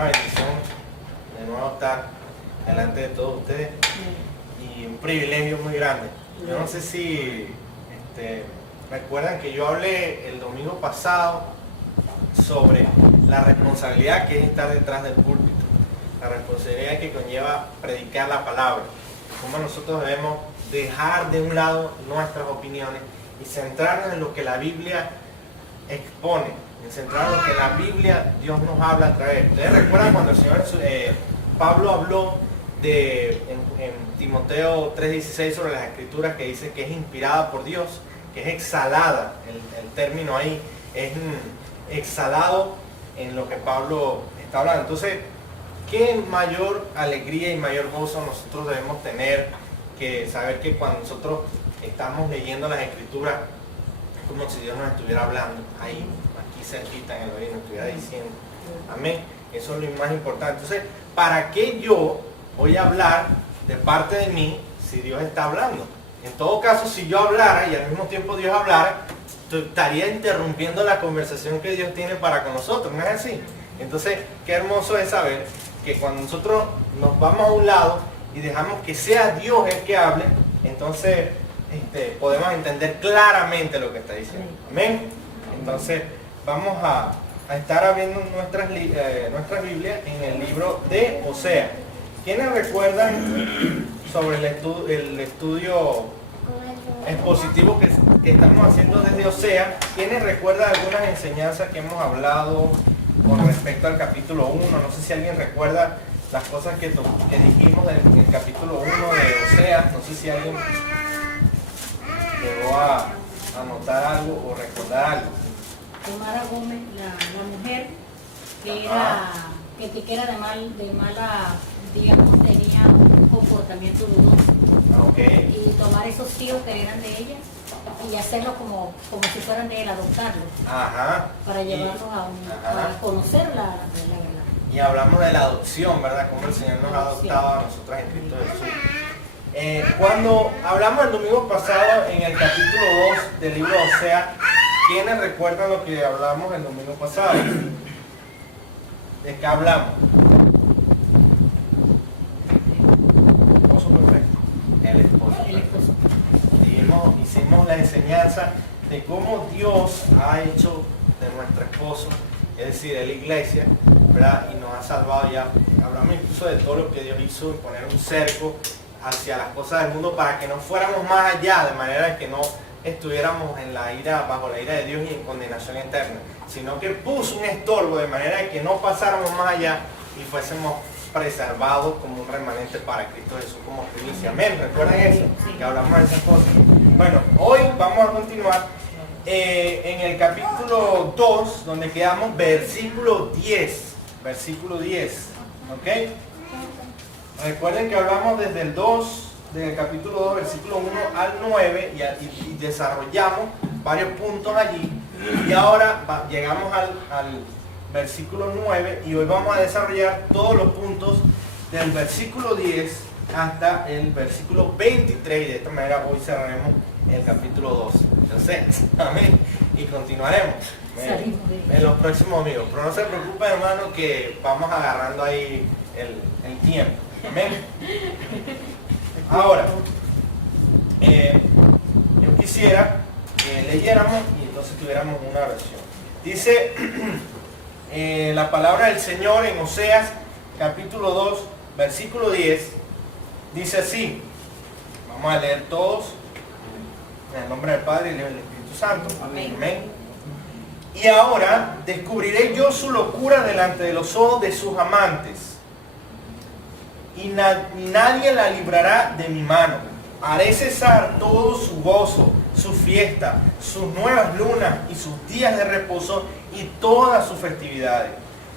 una bendición de nuevo estar delante de todos ustedes y un privilegio muy grande. Yo no sé si recuerdan que yo hablé el domingo pasado sobre la responsabilidad que es estar detrás del púlpito, la responsabilidad que conlleva predicar la palabra, cómo nosotros debemos dejar de un lado nuestras opiniones y centrarnos en lo que la Biblia expone, en centrarnos en lo que la Biblia Dios nos habla a través. ¿Ustedes recuerdan cuando el Señor Pablo habló en Timoteo 3:16 sobre las escrituras, que dice que es inspirada por Dios, que es exhalada, el término ahí es exhalado en lo que Pablo está hablando? Entonces, ¿qué mayor alegría y mayor gozo nosotros debemos tener que saber que cuando nosotros estamos leyendo las escrituras es como si Dios nos estuviera hablando ahí, aquí cerquita en el oído, nos estuviera diciendo? Amén. Eso es lo más importante. Entonces, ¿para qué yo voy a hablar de parte de mí si Dios está hablando? En todo caso, si yo hablara y al mismo tiempo Dios hablara, estaría interrumpiendo la conversación que Dios tiene para con nosotros, ¿no es así? Entonces, qué hermoso es saber que cuando nosotros nos vamos a un lado y dejamos que sea Dios el que hable, entonces podemos entender claramente lo que está diciendo. Amén. Entonces, vamos a estar abriendo nuestras Biblias en el libro de Oseas. ¿Quiénes recuerdan sobre el estudio expositivo que estamos haciendo desde Oseas? ¿Quiénes recuerdan algunas enseñanzas que hemos hablado con respecto al capítulo 1? No sé si alguien recuerda las cosas que dijimos en el capítulo 1 de Oseas. No sé si alguien llegó a anotar algo o recordar algo. Tamara Gómez, la mujer que era de mala, digamos, tenía un comportamiento dudoso. Okay. Y tomar esos hijos que eran de ella y hacerlos como si fueran de él, adoptarlos. Ajá. Para llevarlos a conocer la verdad. Y hablamos de la adopción, ¿verdad? Cómo el Señor nos ha adoptado a nosotros en Cristo Jesús. Cuando hablamos el domingo pasado en el capítulo 2 del libro de Oseas, ¿quiénes recuerdan lo que hablamos el domingo pasado? ¿De qué hablamos? Esposo perfecto. El esposo. El esposo. Hicimos la enseñanza de cómo Dios ha hecho de nuestro esposo, es decir, de la iglesia, ¿verdad? Y nos ha salvado. Ya hablamos incluso de todo lo que Dios hizo, poner un cerco hacia las cosas del mundo para que no fuéramos más allá, de manera que no estuviéramos en la ira, bajo la ira de Dios y en condenación eterna, sino que puso un estorbo de manera que no pasáramos más allá y fuésemos preservados como un remanente para Cristo Jesús como primicia. Amén. ¿Recuerdan eso? Que hablamos de esas cosas. Bueno, hoy vamos a continuar en el capítulo 2, donde quedamos, versículo 10. Versículo 10. ¿Ok? Recuerden que hablamos desde el 2, del capítulo 2, versículo 1 al 9, y desarrollamos varios puntos allí. Y ahora llegamos al versículo 9, y hoy vamos a desarrollar todos los puntos del versículo 10 hasta el versículo 23. De esta manera hoy cerraremos el capítulo 2. Entonces, amén. Y continuaremos en los próximos domingos. Pero no se preocupen, hermano, que vamos agarrando ahí el tiempo. Amén. Ahora, yo quisiera que leyéramos y entonces tuviéramos una oración. Dice la palabra del Señor en Oseas, capítulo 2, versículo 10. Dice así. Vamos a leer todos en el nombre del Padre y del Espíritu Santo. Amén. Amén. Y ahora descubriré yo su locura delante de los ojos de sus amantes, y nadie la librará de mi mano. Haré cesar todo su gozo, su fiesta, sus nuevas lunas y sus días de reposo y todas sus festividades.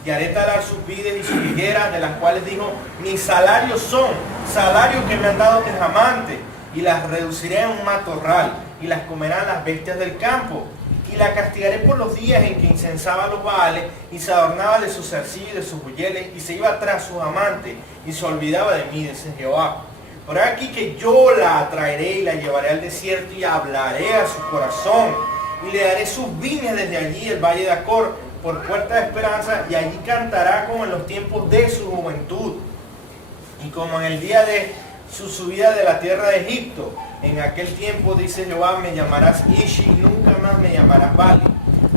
Y haré talar sus vides y sus higueras, de las cuales dijo, mis salarios son salarios que me han dado mis amantes, y las reduciré a un matorral, y las comerán las bestias del campo. Y la castigaré por los días en que incensaba a los baales y se adornaba de sus zarcillos y de sus buyeles y se iba tras sus amantes y se olvidaba de mí, dice Jehová. Por aquí que yo la atraeré y la llevaré al desierto y hablaré a su corazón y le daré sus viñas desde allí, el valle de Acor, por puerta de esperanza, y allí cantará como en los tiempos de su juventud y como en el día de su subida de la tierra de Egipto. En aquel tiempo, dice Jehová, me llamarás Ishi, y nunca más me llamarás Bali,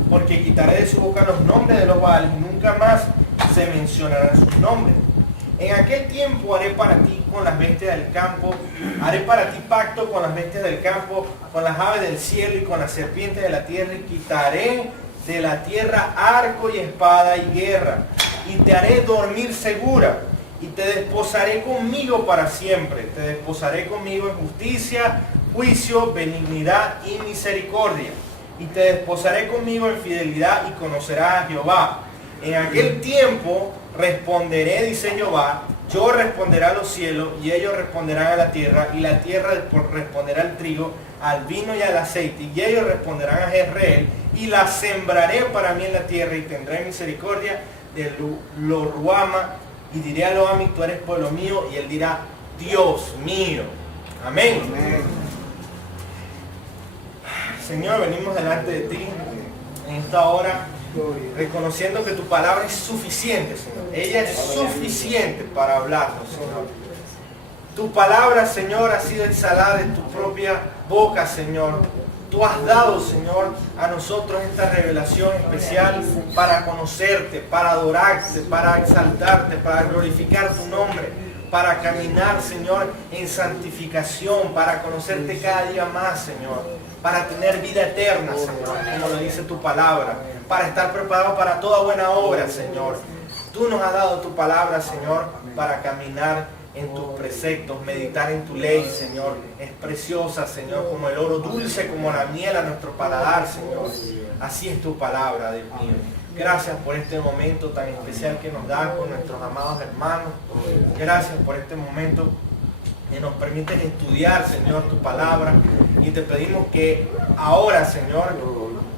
porque quitaré de su boca los nombres de los Baales, y nunca más se mencionarán sus nombres. En aquel tiempo haré para ti con las bestias del campo, haré para ti pacto con las bestias del campo, con las aves del cielo y con las serpientes de la tierra, y quitaré de la tierra arco y espada y guerra, y te haré dormir segura, y te desposaré conmigo para siempre. Te desposaré conmigo en justicia, juicio, benignidad y misericordia. Y te desposaré conmigo en fidelidad, y conocerás a Jehová. En aquel tiempo responderé, dice Jehová, yo responderé a los cielos, y ellos responderán a la tierra, y la tierra responderá al trigo, al vino y al aceite, y ellos responderán a Jezreel, y la sembraré para mí en la tierra, y tendré misericordia de lo Ruama, y diré a Loami, tú eres pueblo mío, y él dirá, Dios mío. Amén. Amén. Señor, venimos delante de ti en esta hora, reconociendo que tu palabra es suficiente, Señor. Ella es suficiente para hablarnos, Señor. Tu palabra, Señor, ha sido exhalada de tu propia boca, Señor. Tú has dado, Señor, a nosotros esta revelación especial para conocerte, para adorarte, para exaltarte, para glorificar tu nombre, para caminar, Señor, en santificación, para conocerte cada día más, Señor, para tener vida eterna, Señor, como lo dice tu palabra, para estar preparado para toda buena obra, Señor. Tú nos has dado tu palabra, Señor, para caminar en tus preceptos, meditar en tu ley, Señor. Es preciosa, Señor, como el oro, dulce como la miel a nuestro paladar, Señor. Así es tu palabra, Dios mío. Gracias por este momento tan especial que nos das con nuestros amados hermanos. Gracias por este momento que nos permites estudiar, Señor, tu palabra. Y te pedimos que ahora, Señor,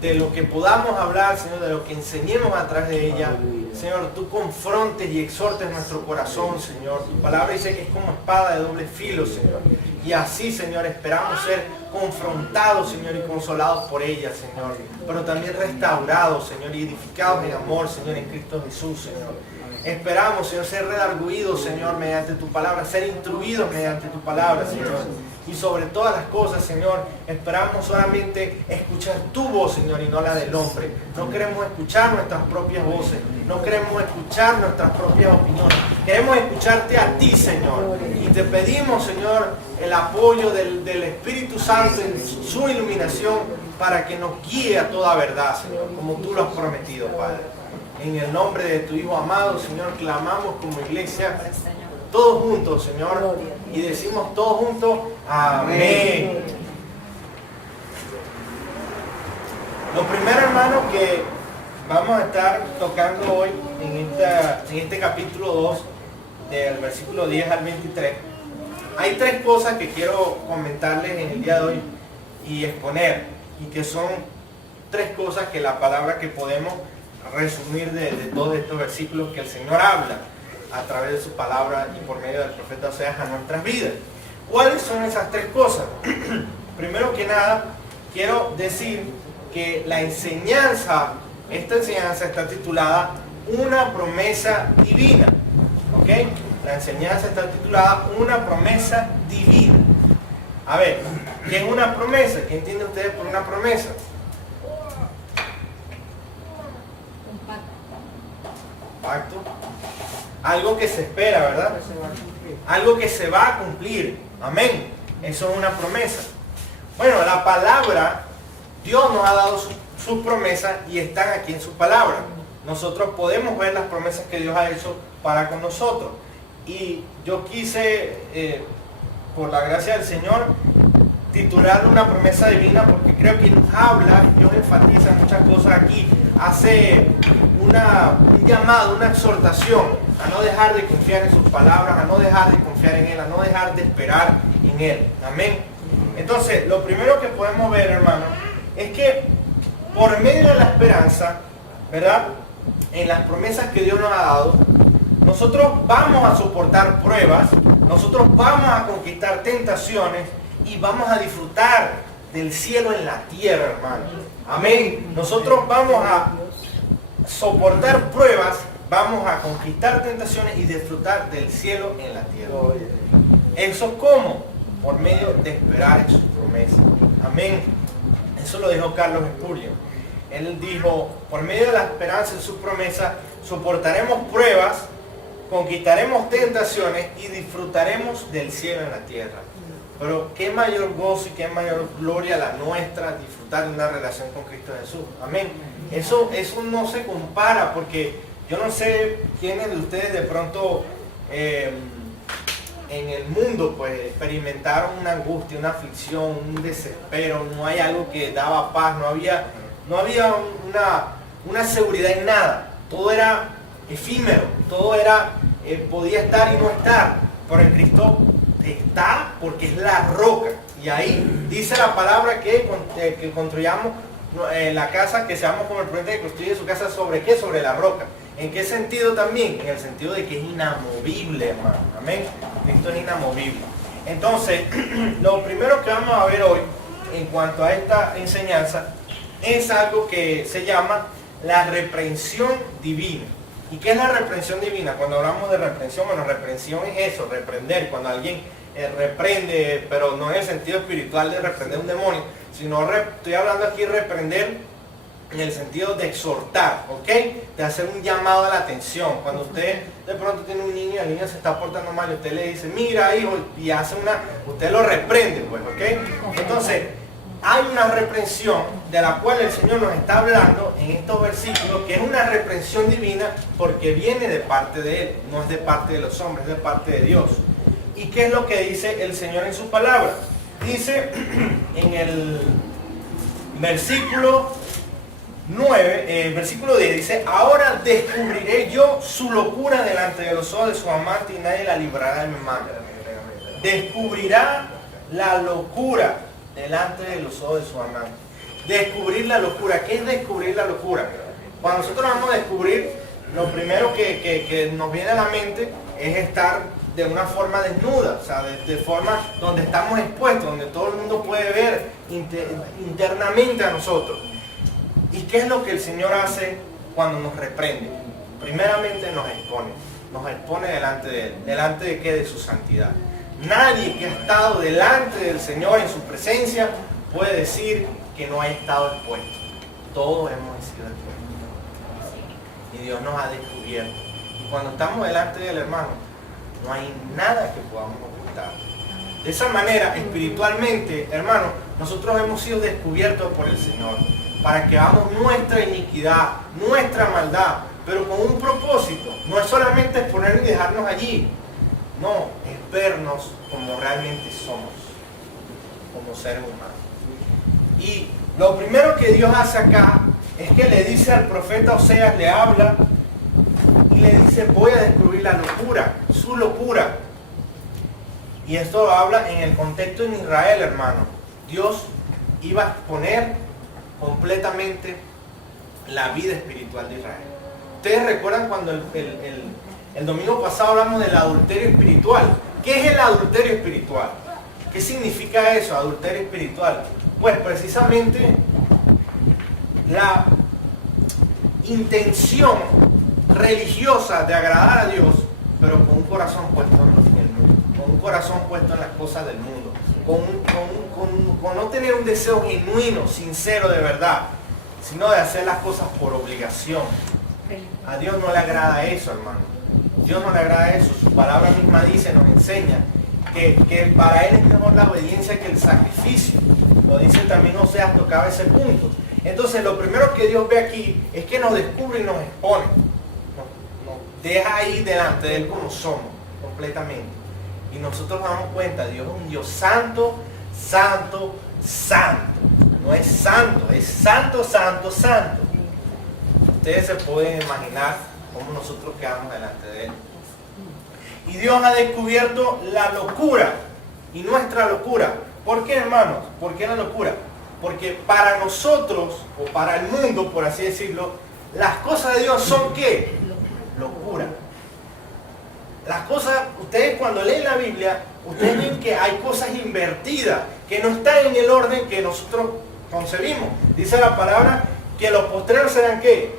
de lo que podamos hablar, Señor, de lo que enseñemos a través de ella, Señor, tú confrontes y exhortes nuestro corazón, Señor. Tu palabra dice que es como espada de doble filo, Señor. Y así, Señor, esperamos ser confrontados, Señor, y consolados por ella, Señor. Pero también restaurados, Señor, y edificados en amor, Señor, en Cristo Jesús, Señor. Esperamos, Señor, ser redarguidos, Señor, mediante tu palabra, ser instruidos mediante tu palabra, Señor. Y sobre todas las cosas, Señor, esperamos solamente escuchar tu voz, Señor, y no la del hombre. No queremos escuchar nuestras propias voces, no queremos escuchar nuestras propias opiniones. Queremos escucharte a ti, Señor. Y te pedimos, Señor, el apoyo del Espíritu Santo en su iluminación para que nos guíe a toda verdad, Señor, como tú lo has prometido, Padre. En el nombre de tu Hijo amado, Señor, clamamos como iglesia, todos juntos, Señor, y decimos todos juntos, amén. Lo primero, hermano, que vamos a estar tocando hoy en este capítulo 2, del versículo 10 al 23, hay tres cosas que quiero comentarles en el día de hoy y exponer, y que son tres cosas que la palabra que podemos resumir de todos estos versículos que el Señor habla a través de su palabra y por medio del profeta Oseas a nuestras vidas. ¿Cuáles son esas tres cosas? Primero que nada, quiero decir que la enseñanza, esta enseñanza está titulada Una promesa divina. ¿Ok? La enseñanza está titulada Una promesa divina. A ver, ¿qué es una promesa? ¿Qué entienden ustedes por una promesa? Pacto. Algo que se espera, ¿verdad? Algo que se va a cumplir. Amén. Eso es una promesa. Bueno, la palabra, Dios nos ha dado sus promesas y están aquí en su palabra. Nosotros podemos ver las promesas que Dios ha hecho para con nosotros. Y yo quise, por la gracia del Señor, titularlo Una promesa divina, porque creo que nos habla, Dios enfatiza muchas cosas aquí, hace un llamado, una exhortación a no dejar de confiar en sus palabras, a no dejar de confiar en Él, a no dejar de esperar en Él. Amén. Entonces, lo primero que podemos ver, hermano, es que por medio de la esperanza, ¿verdad?, en las promesas que Dios nos ha dado, nosotros vamos a soportar pruebas, nosotros vamos a conquistar tentaciones y vamos a disfrutar del cielo en la tierra, hermano. Amén. Nosotros vamos a soportar pruebas, vamos a conquistar tentaciones y disfrutar del cielo en la tierra. ¿Eso cómo? Por medio de esperar en sus promesas. Amén. Eso lo dijo Carlos Spurgeon. Él dijo, por medio de la esperanza en sus promesas, soportaremos pruebas, conquistaremos tentaciones y disfrutaremos del cielo en la tierra. Pero qué mayor gozo y qué mayor gloria la nuestra disfrutar de una relación con Cristo Jesús. Amén. Eso no se compara, porque yo no sé quiénes de ustedes de pronto en el mundo pues experimentaron una angustia, una aflicción, un desespero. No hay algo que daba paz, no había una seguridad en nada. Todo era efímero, todo era podía estar y no estar. Pero en Cristo está, porque es la roca. Y ahí dice la palabra que construyamos la casa, que seamos como el prudente que construye su casa, ¿sobre qué? Sobre la roca. ¿En qué sentido también? En el sentido de que es inamovible, hermano. Amén. Cristo es inamovible. Entonces, lo primero que vamos a ver hoy en cuanto a esta enseñanza es algo que se llama la reprensión divina. ¿Y qué es la reprensión divina? Cuando hablamos de reprensión, bueno, reprensión es eso, reprender. Cuando alguien reprende, pero no en el sentido espiritual de reprender un demonio, sino estoy hablando aquí de reprender en el sentido de exhortar, ¿ok? De hacer un llamado a la atención. Cuando usted de pronto tiene un niño y el niño se está portando mal y usted le dice, mira hijo, y hace usted lo reprende, pues, ¿ok? Entonces, hay una reprensión de la cual el Señor nos está hablando en estos versículos, que es una reprensión divina porque viene de parte de Él, no es de parte de los hombres, es de parte de Dios. ¿Y qué es lo que dice el Señor en su palabra? Dice en el versículo 9, versículo 10, dice, ahora descubriré yo su locura delante de los ojos de su amante y nadie la librará de mi mano. Descubrirá la locura delante de los ojos de su amante. Descubrir la locura. ¿Qué es descubrir la locura? Cuando nosotros vamos a descubrir, lo primero que nos viene a la mente es estar de una forma desnuda, o sea, de forma donde estamos expuestos, donde todo el mundo puede ver internamente a nosotros. ¿Y qué es lo que el Señor hace cuando nos reprende? Primeramente nos expone delante de Él. ¿Delante de qué? De su santidad. Nadie que ha estado delante del Señor en su presencia puede decir que no haya estado expuesto. Todos hemos sido expuestos. Y Dios nos ha descubierto. Y cuando estamos delante del hermano, no hay nada que podamos ocultar. De esa manera, espiritualmente, hermano, nosotros hemos sido descubiertos por el Señor, para que hagamos nuestra iniquidad, nuestra maldad, pero con un propósito. No es solamente exponernos y dejarnos allí. No, es vernos como realmente somos, como seres humanos. Y lo primero que Dios hace acá es que le dice al profeta Oseas, le habla y le dice, voy a descubrir la locura, su locura. Y esto lo habla en el contexto en Israel, hermano. Dios iba a exponer completamente la vida espiritual de Israel. Ustedes recuerdan cuando el domingo pasado hablamos del adulterio espiritual. ¿Qué es el adulterio espiritual? ¿Qué significa eso, adulterio espiritual? Pues precisamente la intención religiosa de agradar a Dios, pero con un corazón puesto en el mundo, con un corazón puesto en las cosas del mundo, con no tener un deseo genuino, sincero, de verdad, sino de hacer las cosas por obligación. A Dios no le agrada eso, hermano. Dios no le agrada eso. Su palabra misma dice, nos enseña que para Él es mejor la obediencia que el sacrificio. Lo dice también Oseas, tocaba ese punto. Entonces lo primero que Dios ve aquí es que nos descubre y nos expone. Nos deja ahí delante de Él como somos, completamente. Y nosotros nos damos cuenta, Dios es un Dios santo, santo, santo. No es santo, es santo, santo, santo. Ustedes se pueden imaginar cómo nosotros quedamos delante de Él. Y Dios ha descubierto la locura y nuestra locura. ¿Por qué, hermanos? ¿Por qué la locura? Porque para nosotros, o para el mundo, por así decirlo, las cosas de Dios son ¿qué? Locura. Las cosas, ustedes cuando leen la Biblia, ustedes ven que hay cosas invertidas, que no están en el orden que nosotros concebimos. Dice la palabra que los postreros serán ¿qué?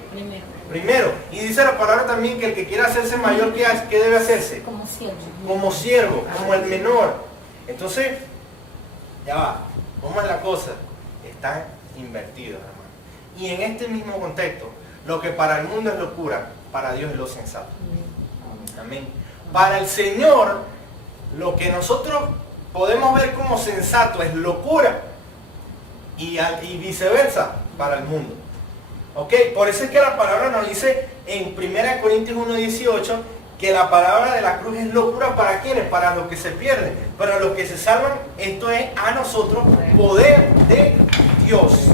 Primero, y dice la palabra también que el que quiera hacerse mayor, ¿qué debe hacerse? Como siervo. Como siervo, como el menor. Entonces, ya va, ¿cómo es la cosa? Están invertidos, hermano. Y en este mismo contexto, lo que para el mundo es locura, para Dios es lo sensato. Amén. Para el Señor, lo que nosotros podemos ver como sensato es locura. Y viceversa para el mundo. ¿Ok? Por eso es que la palabra nos dice en 1 Corintios 1:18 que la palabra de la cruz es locura para quienes, para los que se pierden, para los que se salvan. Esto es a nosotros poder de Dios.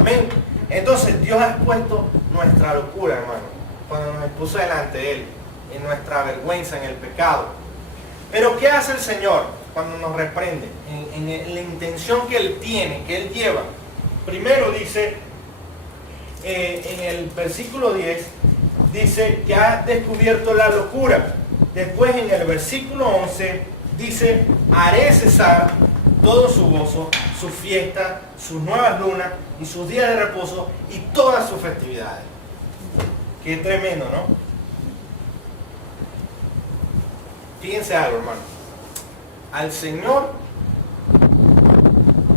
Amén. Entonces Dios ha expuesto nuestra locura, hermano, cuando nos puso delante de Él, en nuestra vergüenza, en el pecado. Pero ¿qué hace el Señor cuando nos reprende? En la intención que Él tiene, que Él lleva. Primero dice, en el versículo 10, dice que ha descubierto la locura. Después en el versículo 11 dice, haré cesar todo su gozo, su fiesta, sus nuevas lunas y sus días de reposo y todas sus festividades. Qué tremendo, ¿no? Fíjense algo, hermano. Al Señor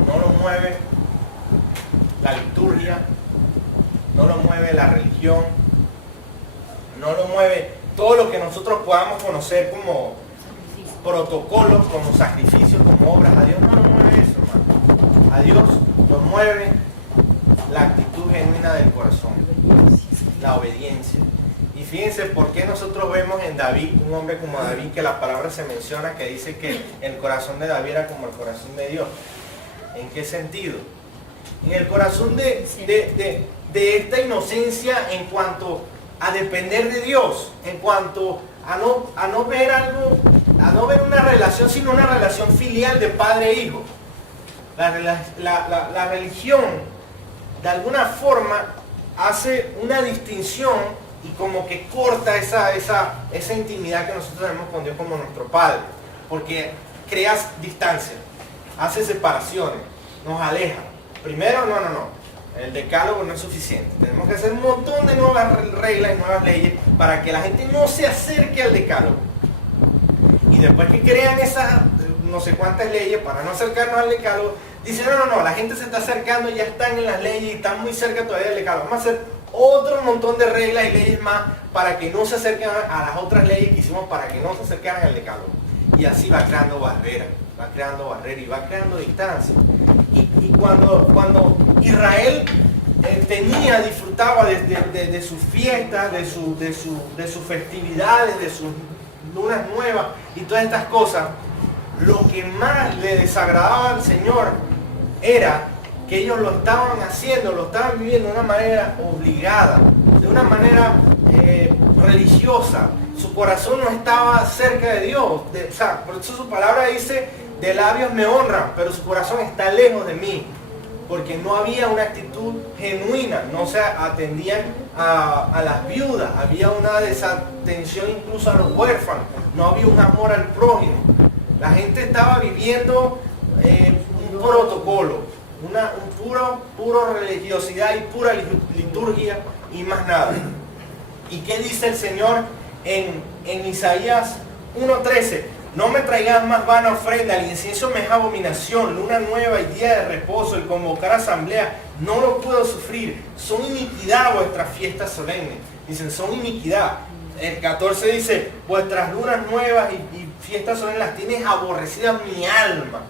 no lo mueve la liturgia, no lo mueve la religión, no lo mueve todo lo que nosotros podamos conocer como protocolos, como sacrificios, como obras. A Dios no lo mueve eso, hermano. A Dios lo mueve la actitud genuina del corazón, la obediencia. Y fíjense por qué nosotros vemos en David, un hombre como David, que la palabra se menciona, que dice que el corazón de David era como el corazón de Dios. ¿En qué sentido? En el corazón de esta inocencia en cuanto a depender de Dios, en cuanto a no ver algo, a no ver una relación, sino una relación filial de padre e hijo. La religión, de alguna forma, hace una distinción y como que corta esa intimidad que nosotros tenemos con Dios como nuestro Padre, porque creas distancia, hace separaciones, nos aleja. Primero, no, el decálogo no es suficiente, tenemos que hacer un montón de nuevas reglas y nuevas leyes para que la gente no se acerque al decálogo. Y después que crean esas no sé cuántas leyes para no acercarnos al decálogo, dicen no, la gente se está acercando, ya están en las leyes y están muy cerca todavía del decálogo, vamos a hacer otro montón de reglas y leyes más para que no se acerquen a las otras leyes que hicimos para que no se acercaran al decálogo. Y así va creando barreras y va creando distancia. Y cuando Israel disfrutaba de sus fiestas, de sus festividades, de sus lunas nuevas y todas estas cosas, lo que más le desagradaba al Señor era que ellos lo estaban haciendo, lo estaban viviendo de una manera obligada, de una manera religiosa. Su corazón no estaba cerca de Dios. Por eso su palabra dice, de labios me honran, pero su corazón está lejos de mí. Porque no había una actitud genuina, no se atendían a las viudas, había una desatención incluso a los huérfanos, no había un amor al prójimo. La gente estaba viviendo un protocolo. Una puro religiosidad y pura liturgia y más nada. ¿Y qué dice el Señor en Isaías 1:13? No me traigas más vana ofrenda, el incienso me es abominación, luna nueva y día de reposo, el convocar asamblea, no lo puedo sufrir, son iniquidad vuestras fiestas solemnes. Dicen, son iniquidad. El 14 dice, vuestras lunas nuevas y fiestas solemnes las tienes aborrecidas mi alma.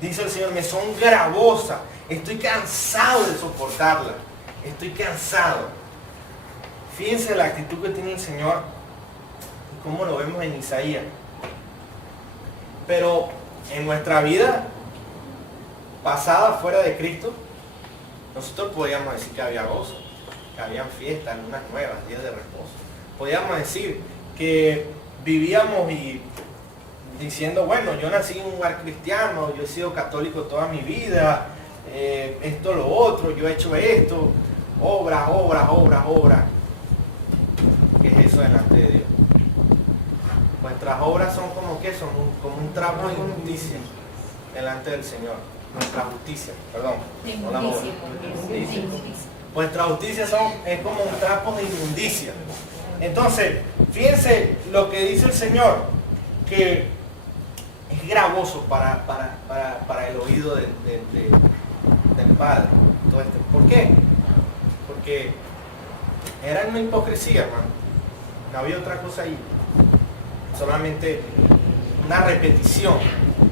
Dice el Señor, me son gravosas, estoy cansado de soportarlas, estoy cansado. Fíjense la actitud que tiene el Señor y cómo lo vemos en Isaías. Pero en nuestra vida pasada fuera de Cristo, nosotros podíamos decir que había gozo, que habían fiestas, lunas nuevas, días de reposo. Podíamos decir que vivíamos y diciendo, bueno, yo nací en un hogar cristiano, yo he sido católico toda mi vida, esto, lo otro, yo he hecho esto, obras. ¿Qué es eso delante de Dios? Nuestras obras son como que son como un trapo de injusticia delante del Señor. Nuestra justicia, perdón. De No la obra. injusticia, porque es de injusticia. vuestra justicia es como un trapo de inmundicia. Entonces, fíjense lo que dice el Señor, que es gravoso para el oído del Padre. Todo esto. ¿Por qué? Porque era una hipocresía, hermano. No había otra cosa ahí. Solamente una repetición.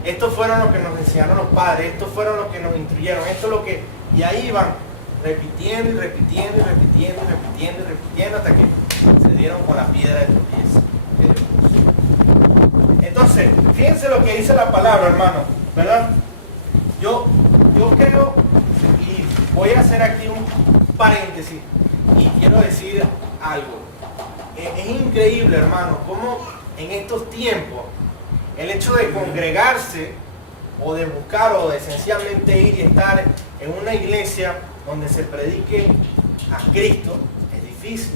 Estos fueron los que nos enseñaron los padres, estos fueron los que nos instruyeron, esto es lo que... Y ahí iban repitiendo y repitiendo y repitiendo y repitiendo y repitiendo hasta que se dieron con la piedra de tropiezo. Entonces, fíjense lo que dice la palabra, hermano, ¿verdad? Yo creo, y voy a hacer aquí un paréntesis, y quiero decir algo. Es increíble, hermano, cómo en estos tiempos el hecho de congregarse o de buscar o de esencialmente ir y estar en una iglesia donde se predique a Cristo es difícil.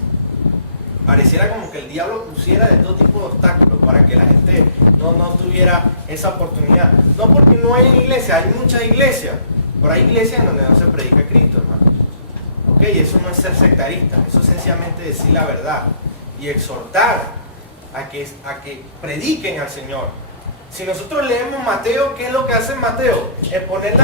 Pareciera como que el diablo pusiera de todo tipo de obstáculos para que la gente no tuviera esa oportunidad. No porque no hay iglesia, hay muchas iglesias, pero hay iglesias donde no se predica a Cristo, hermano. Ok, eso no es ser sectarista, eso es sencillamente decir la verdad y exhortar a que prediquen al Señor. Si nosotros leemos Mateo, ¿qué es lo que hace Mateo? Es poner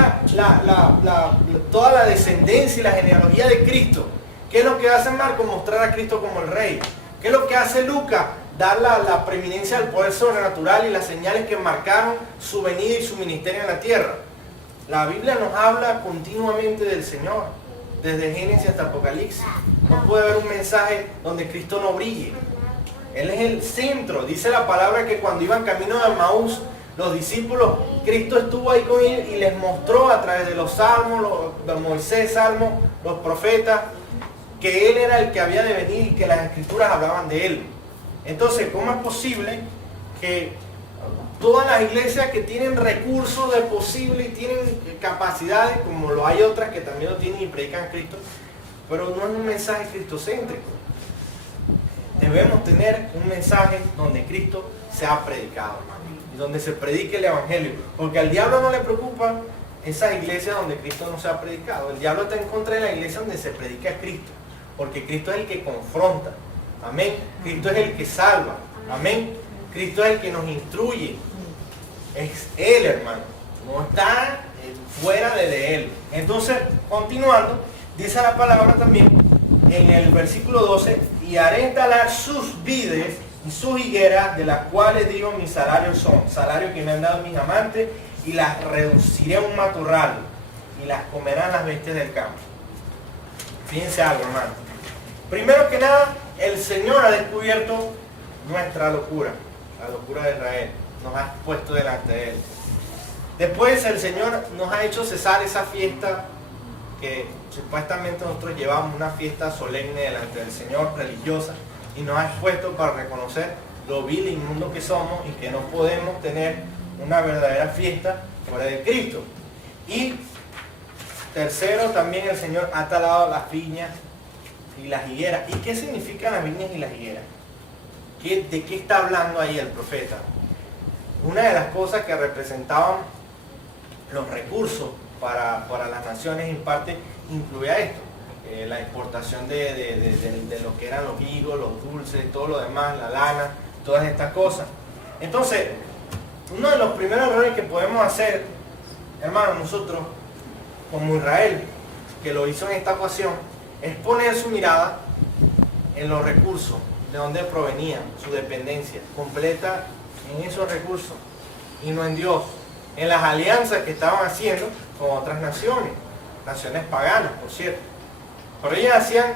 toda la descendencia y la genealogía de Cristo. ¿Qué es lo que hace Marcos? Mostrar a Cristo como el Rey. ¿Qué es lo que hace Lucas? Dar la preeminencia del poder sobrenatural y las señales que marcaron su venida y su ministerio en la tierra. La Biblia nos habla continuamente del Señor, desde Génesis hasta Apocalipsis. No puede haber un mensaje donde Cristo no brille. Él es el centro. Dice la palabra que cuando iban camino de Emaús, los discípulos, Cristo estuvo ahí con ellos y les mostró a través de los salmos, de Moisés, salmos, los profetas, que Él era el que había de venir y que las escrituras hablaban de Él. Entonces, ¿cómo es posible que todas las iglesias que tienen recursos de posible y tienen capacidades, como lo hay otras que también lo tienen y predican a Cristo, pero no es un mensaje cristocéntrico? Debemos tener un mensaje donde Cristo sea predicado, hermano, y donde se predique el Evangelio, porque al diablo no le preocupa esas iglesias donde Cristo no sea predicado. El diablo está en contra de la iglesia donde se predica a Cristo, porque Cristo es el que confronta, amén. Cristo es el que salva, amén. Cristo es el que nos instruye, es Él, hermano, no está fuera de Él. Entonces, continuando, dice la palabra también en el versículo 12: y haré talar sus vides y sus higueras, de las cuales digo mis salarios son, salarios que me han dado mis amantes, y las reduciré a un matorral, y las comerán las bestias del campo. Fíjense algo, hermano. Primero que nada, el Señor ha descubierto nuestra locura, la locura de Israel. Nos ha puesto delante de Él. Después el Señor nos ha hecho cesar esa fiesta que supuestamente nosotros llevamos, una fiesta solemne delante del Señor, religiosa, y nos ha expuesto para reconocer lo vil e inmundo que somos y que no podemos tener una verdadera fiesta fuera de Cristo. Y tercero, también el Señor ha talado las viñas y las higueras. ¿Y qué significan las viñas y las higueras? ¿De qué está hablando ahí el profeta? Una de las cosas que representaban los recursos para las naciones en parte incluía esto, la exportación de lo que eran los higos, los dulces, todo lo demás, la lana, todas estas cosas. Entonces, uno de los primeros errores que podemos hacer, hermanos, nosotros, como Israel, que lo hizo en esta ocasión, es poner su mirada en los recursos, de donde provenían, su dependencia completa en esos recursos, y no en Dios, en las alianzas que estaban haciendo con otras naciones paganas, por cierto. Pero ellas hacían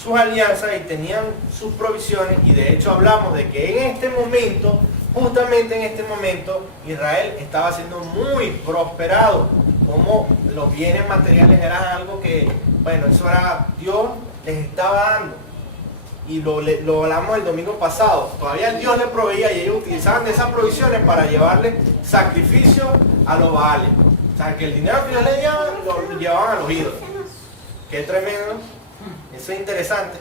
sus alianzas y tenían sus provisiones, y de hecho hablamos de que en este momento, justamente en este momento, Israel estaba siendo muy prosperado, como los bienes materiales eran algo que, bueno, eso era, Dios les estaba dando. Y lo hablamos el domingo pasado. Todavía Dios les proveía y ellos utilizaban de esas provisiones para llevarle sacrificio a los Baales. O sea, que el dinero que Dios les llevaba, lo llevaban a los ídolos. Qué tremendo. Eso es interesante.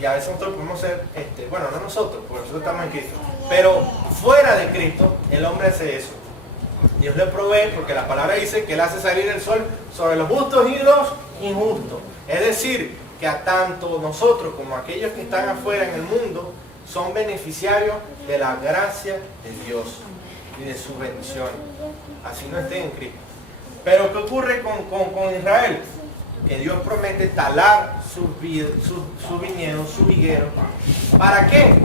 Y a veces nosotros podemos ser, bueno, no nosotros, porque nosotros estamos en Cristo. Pero fuera de Cristo, el hombre hace eso. Dios le provee, porque la palabra dice que Él hace salir el sol sobre los justos y los injustos. Es decir, que a tanto nosotros como aquellos que están afuera en el mundo son beneficiarios de la gracia de Dios y de sus bendiciones. Así no estén en Cristo. Pero ¿qué ocurre con Israel? Que Dios promete talar su viñedo, su higuero. ¿Para qué?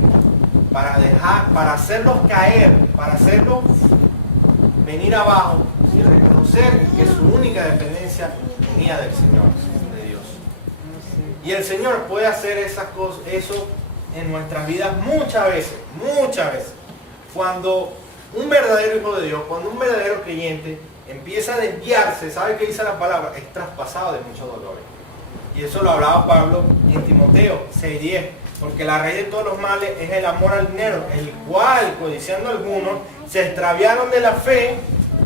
Para hacerlos caer, para hacerlos venir abajo y reconocer que su única dependencia venía del Señor, de Dios. Y el Señor puede hacer esas cosas, eso en nuestras vidas muchas veces. Cuando un verdadero hijo de Dios, cuando un verdadero creyente empieza a desviarse, ¿sabe qué dice la palabra? Es traspasado de muchos dolores. Y eso lo hablaba Pablo en Timoteo 6:10. Porque la raíz de todos los males es el amor al dinero, el cual, codiciando algunos, se extraviaron de la fe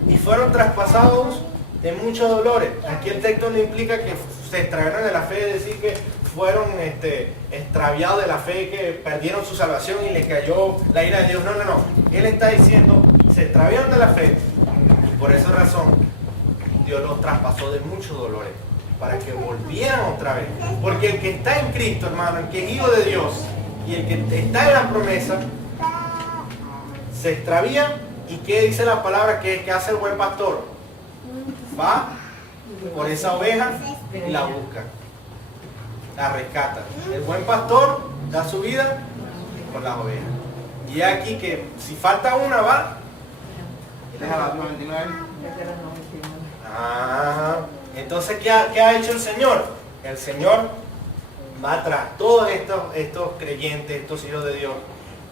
y fueron traspasados de muchos dolores. Aquí el texto no implica que se extraviaron de la fe, es decir, que fueron extraviados de la fe, que perdieron su salvación y les cayó la ira de Dios. No. Él está diciendo, se extraviaron de la fe y por esa razón Dios los traspasó de muchos dolores, para que volvieran otra vez. Porque el que está en Cristo, hermano, el que es hijo de Dios y el que está en la promesa, se extravía. ¿Y qué dice la palabra que hace el buen pastor? Va por esa oveja y la busca, la rescata. El buen pastor da su vida por las ovejas. Y aquí que si falta una, va y deja la 99. Entonces, ¿qué ha hecho el Señor? El Señor va tras todos estos creyentes, estos hijos de Dios,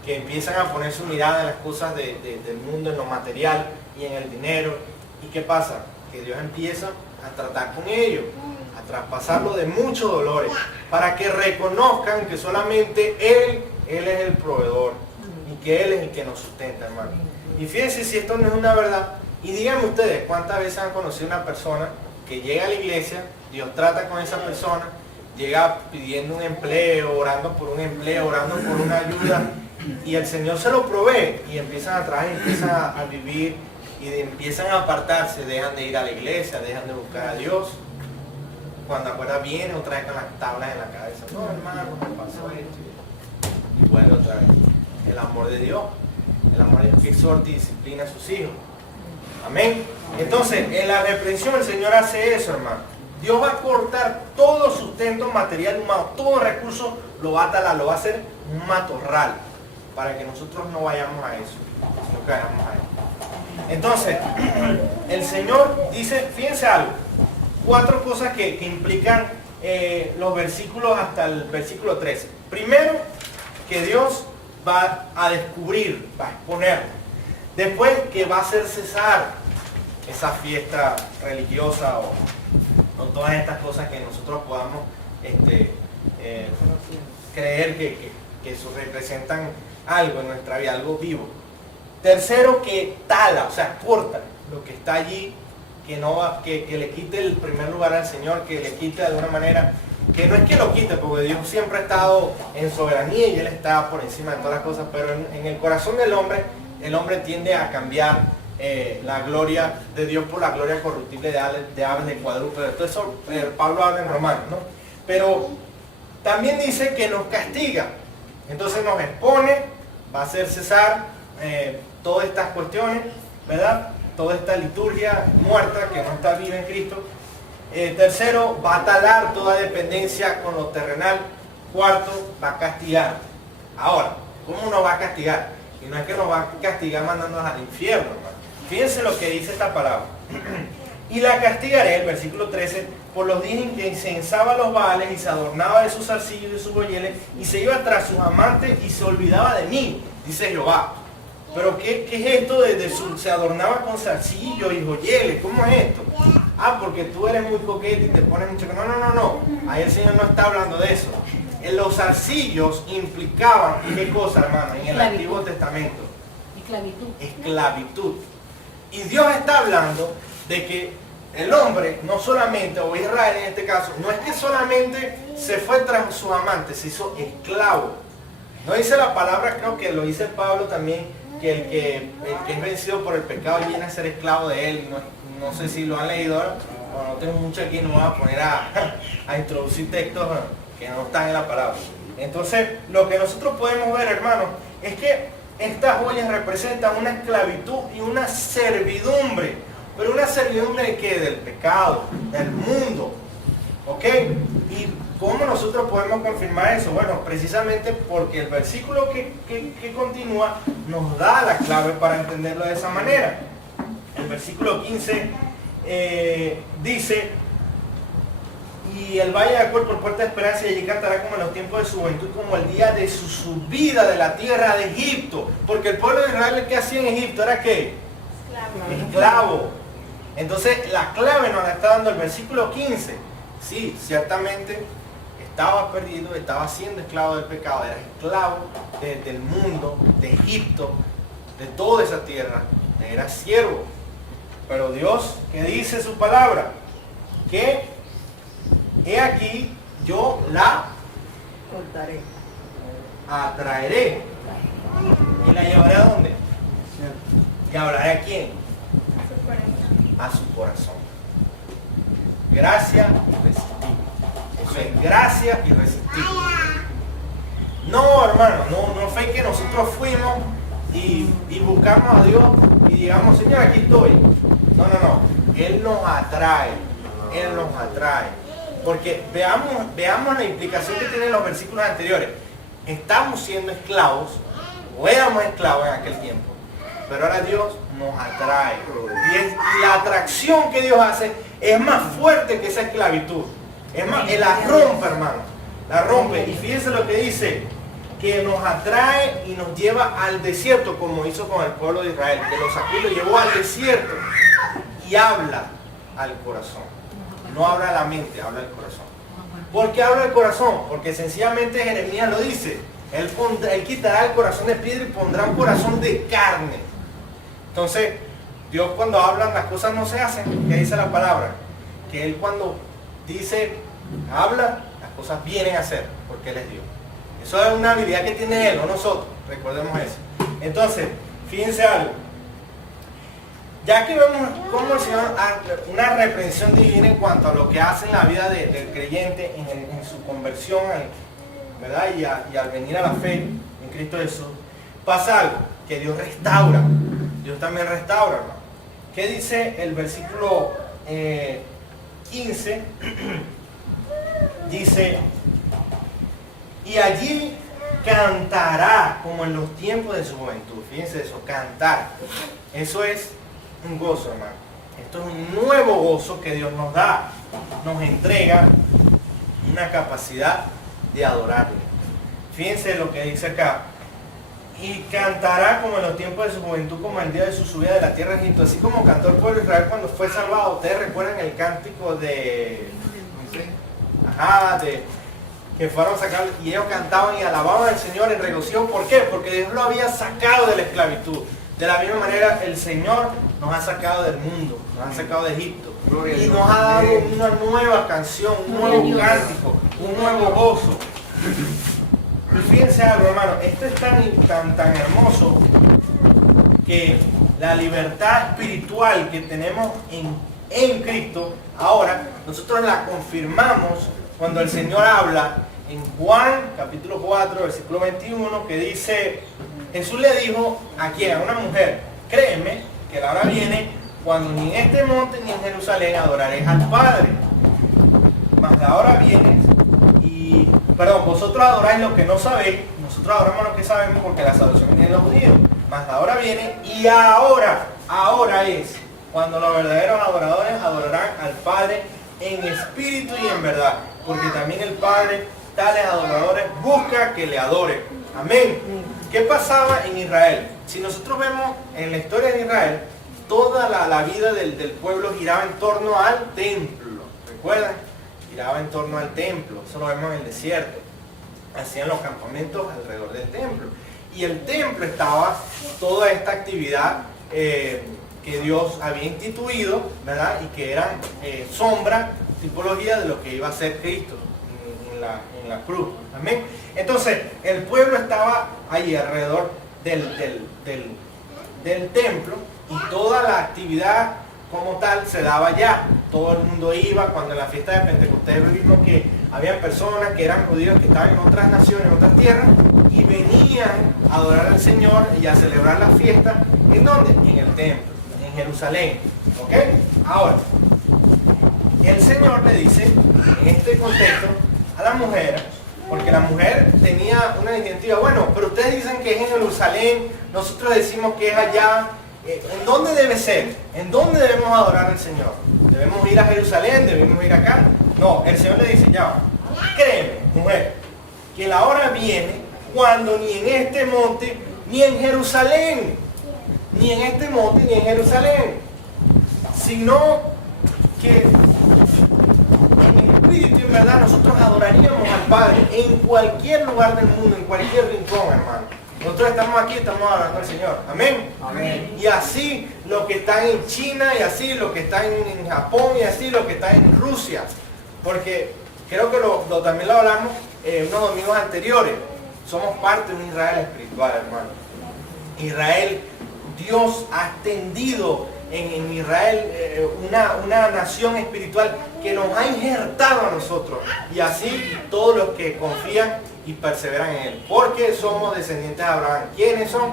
que empiezan a poner su mirada en las cosas del mundo, en lo material y en el dinero. ¿Y qué pasa? Que Dios empieza a tratar con ellos, a traspasarlo de muchos dolores, para que reconozcan que solamente Él es el proveedor y que Él es el que nos sustenta, hermano. Y fíjense si esto no es una verdad. Y díganme ustedes, ¿cuántas veces han conocido una persona que llega a la iglesia, Dios trata con esa persona, llega pidiendo un empleo, orando por un empleo, orando por una ayuda, y el Señor se lo provee, y empiezan a trabajar, empiezan a vivir, y empiezan a apartarse, dejan de ir a la iglesia, dejan de buscar a Dios? Cuando afuera viene otra vez con las tablas en la cabeza, no hermano, me pasó esto, y vuelve otra vez. El amor de Dios que exhorta y disciplina a sus hijos. Amén. Entonces, en la reprensión el Señor hace eso, hermano. Dios va a cortar todo sustento material humano, todo recurso lo va a talar, lo va a hacer un matorral, para que nosotros no vayamos a eso, sino que vayamos a Él. Entonces, el Señor dice, fíjense algo, 4 cosas que implican los versículos hasta el versículo 13. Primero, que Dios va a descubrir, va a exponer. Después, que va a hacer cesar esa fiesta religiosa o todas estas cosas que nosotros podamos creer que eso representan algo en nuestra vida, algo vivo. Tercero, que tala, o sea, corta lo que está allí, que le quite el primer lugar al Señor, que le quite de alguna manera, que no es que lo quite, porque Dios siempre ha estado en soberanía y Él está por encima de todas las cosas, pero en el corazón del hombre, el hombre tiende a cambiar la gloria de Dios por la gloria corruptible de aves, de cuadrúpedos. Todo eso Pablo habla en Romanos, ¿no? Pero también dice que nos castiga. Entonces nos expone, va a hacer cesar todas estas cuestiones, ¿verdad? Toda esta liturgia muerta que no está viva en Cristo. Tercero, va a talar toda dependencia con lo terrenal. Cuarto, va a castigar. Ahora, ¿cómo nos va a castigar? Y no es que nos va a castigar mandándonos al infierno, hermano. Fíjense lo que dice esta palabra. Y la castigaré, el versículo 13, por los días en que incensaba los baales y se adornaba de sus zarcillos y de sus boyeles y se iba tras sus amantes y se olvidaba de mí, dice Jehová. Pero ¿qué es esto se adornaba con zarcillos y joyeles? ¿Cómo es esto? Porque tú eres muy coquete y te pones mucho... No. Ahí el Señor no está hablando de eso. Los zarcillos implicaban, ¿qué cosa, hermano? En el Antiguo Testamento. Esclavitud. Y Dios está hablando de que el hombre, no solamente, o Israel en este caso, no es que solamente se fue tras sus amantes, se hizo esclavo. No dice la palabra, creo que lo dice Pablo también, que el que es vencido por el pecado viene a ser esclavo de él. No sé si lo han leído ahora, Bueno, no tengo mucho aquí, no me voy a poner a introducir textos que no están en la palabra. Entonces, lo que nosotros podemos ver, hermanos, es que estas joyas representan una esclavitud y una servidumbre. Pero una servidumbre de ¿qué? Del pecado, del mundo. ¿Ok? ¿Y cómo nosotros podemos confirmar eso? Bueno, precisamente porque el versículo que continúa nos da la clave para entenderlo de esa manera. El versículo 15 dice: y él vaya de acuerdo por puerta de esperanza, y allí cantará como en los tiempos de su juventud, como el día de su subida de la tierra de Egipto. Porque el pueblo de Israel, ¿qué hacía en Egipto? ¿Era qué? Esclavo. Entonces la clave nos la está dando el versículo 15. Sí, ciertamente estaba perdido, estaba siendo esclavo del pecado, era esclavo del mundo, de Egipto, de toda esa tierra, era siervo. Pero Dios, ¿qué dice su palabra? Que he aquí, yo la Cortaré. atraeré. ¿Y la llevaré a dónde? ¿Y hablaré a quién? A su corazón. Gracia irresistible. Eso es gracia irresistible. No, hermano, no fue que nosotros fuimos y buscamos a Dios y digamos, Señor, aquí estoy. No. Él nos atrae. Él nos atrae. Porque veamos la implicación que tienen los versículos anteriores. Estamos siendo esclavos, o éramos esclavos en aquel tiempo, pero ahora Dios nos atrae. Y la atracción que Dios hace es más fuerte que esa esclavitud. Es más, Él la rompe, hermano. La rompe. Y fíjense lo que dice, que nos atrae y nos lleva al desierto, como hizo con el pueblo de Israel, que lo sacó y lo llevó al desierto y habla al corazón. No habla a la mente, habla al corazón. ¿Por qué habla al corazón? Porque sencillamente Jeremías lo dice. Él quitará el corazón de piedra y pondrá un corazón de carne. Entonces, Dios cuando habla, las cosas no se hacen. ¿Qué dice la palabra? Que Él cuando dice, habla, las cosas vienen a ser, porque Él es Dios. Eso es una habilidad que tiene Él, no nosotros. Recordemos eso. Entonces, fíjense algo. Ya que vemos cómo el Señor hace una reprensión divina en cuanto a lo que hace en la vida del creyente, en su conversión, ¿verdad? Y al venir a la fe en Cristo Jesús, pasa algo, que Dios restaura. Dios también restaura, hermano. ¿Qué dice el versículo 15? Dice, y allí cantará como en los tiempos de su juventud. Fíjense eso, cantar. Eso es un gozo, hermano. Esto es un nuevo gozo que Dios nos da. Nos entrega una capacidad de adorarle. Fíjense lo que dice acá. Y cantará como en los tiempos de su juventud, como el día de su subida de la tierra de Egipto. Así como cantó el pueblo de Israel cuando fue salvado. Ustedes recuerdan el cántico de... que fueron sacados y ellos cantaban y alababan al Señor en regocijo. ¿Por qué? Porque Dios lo había sacado de la esclavitud. De la misma manera el Señor nos ha sacado del mundo, nos ha sacado de Egipto y nos ha dado una nueva canción, un nuevo cántico, un nuevo gozo. Y fíjense algo, hermano, esto es tan hermoso que la libertad espiritual que tenemos en Cristo, ahora nosotros la confirmamos cuando el Señor habla en Juan capítulo 4, versículo 21, que dice, Jesús le dijo a quién, a una mujer, créeme que la hora viene cuando ni en este monte ni en Jerusalén adoraréis al Padre. Mas la hora viene vosotros adoráis lo que no sabéis, nosotros adoramos lo que sabemos porque la salvación viene de los judíos. Mas la hora viene y ahora es cuando los verdaderos adoradores adorarán al Padre en espíritu y en verdad, porque también el Padre tales adoradores busca que le adoren. Amén. ¿Qué pasaba en Israel? Si nosotros vemos en la historia de Israel, toda la vida del pueblo giraba en torno al templo. ¿Recuerdan? Giraba en torno al templo. Eso lo vemos en el desierto. Hacían los campamentos alrededor del templo. Y el templo estaba toda esta actividad que Dios había instituido, ¿verdad? Y que eran sombra, tipología de lo que iba a ser Cristo en la cruz. Amén. Entonces, el pueblo estaba ahí alrededor del templo y toda la actividad como tal se daba allá. todo el mundo iba. Cuando en la fiesta de Pentecostés vimos que había personas que eran judíos que estaban en otras naciones, en otras tierras, y venían a adorar al Señor y a celebrar la fiesta. ¿En dónde? En el templo, en Jerusalén. ¿Ok? Ahora, el Señor le dice, en este contexto, a la mujer, porque la mujer tenía una disyuntiva, bueno, pero ustedes dicen que es en Jerusalén, nosotros decimos que es allá. ¿En dónde debe ser? ¿En dónde debemos adorar al Señor? ¿Debemos ir a Jerusalén? ¿Debemos ir acá? No, el Señor le dice, ya, créeme, mujer, que la hora viene cuando ni en este monte, ni en Jerusalén, ni en este monte, ni en Jerusalén, sino que en el Espíritu, en verdad, nosotros adoraríamos al Padre en cualquier lugar del mundo, en cualquier rincón, hermano. Nosotros estamos aquí, estamos adorando al Señor. Amén. Amén. Y así los que están en China, y así los que están en Japón, y así los que están en Rusia. Porque creo que también lo hablamos unos domingos anteriores. Somos parte de un Israel espiritual, hermano. Israel, Dios ha extendido en Israel una nación espiritual que nos ha injertado a nosotros. Y así todos los que confían y perseveran en Él. Porque somos descendientes de Abraham. ¿Quiénes son?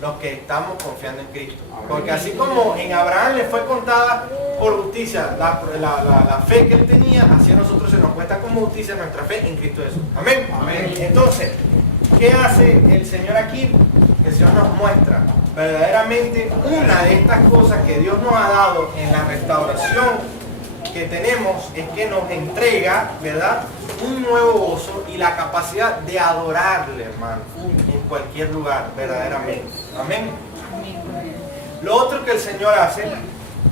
Los que estamos confiando en Cristo. Porque así como en Abraham le fue contada por justicia la fe que él tenía, así a nosotros se nos cuenta como justicia nuestra fe en Cristo Jesús. Amén. Amén. Entonces, ¿qué hace el Señor aquí? El Señor nos muestra verdaderamente una de estas cosas que Dios nos ha dado en la restauración que tenemos, es que nos entrega, ¿verdad?, un nuevo gozo y la capacidad de adorarle, hermano, en cualquier lugar, verdaderamente. Amén. Lo otro que el Señor hace,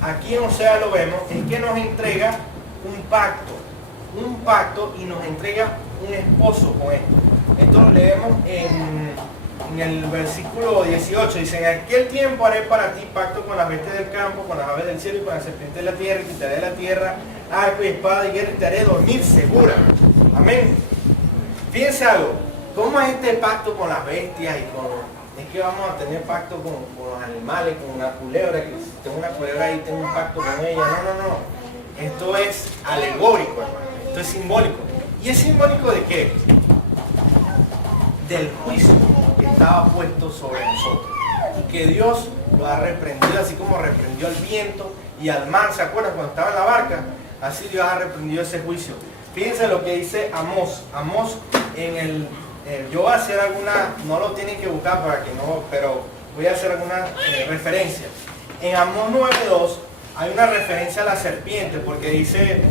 aquí en Osea lo vemos, es que nos entrega un pacto y nos entrega un esposo con esto. Esto lo leemos en el versículo 18, dice: en aquel tiempo haré para ti pacto con las bestias del campo, con las aves del cielo y con la serpiente de la tierra, y quitaré de la tierra arco y espada y guerra, y te haré dormir segura. Amén. Fíjense algo, ¿cómo es este pacto con las bestias y con... Es que vamos a tener pacto con los animales, con una culebra, que si tengo una culebra ahí tengo un pacto con ella? No. Esto es alegórico, hermano. Esto es simbólico. ¿Y es simbólico de qué? Del juicio que estaba puesto sobre nosotros. Y que Dios lo ha reprendido, así como reprendió al viento y al mar. ¿Se acuerdan cuando estaba en la barca? Así Dios ha reprendido ese juicio. Fíjense lo que dice Amós. Amós en el... yo voy a hacer alguna, no lo tienen que buscar para que no, pero voy a hacer alguna referencia. En Amós 9:2 hay una referencia a la serpiente, porque dice,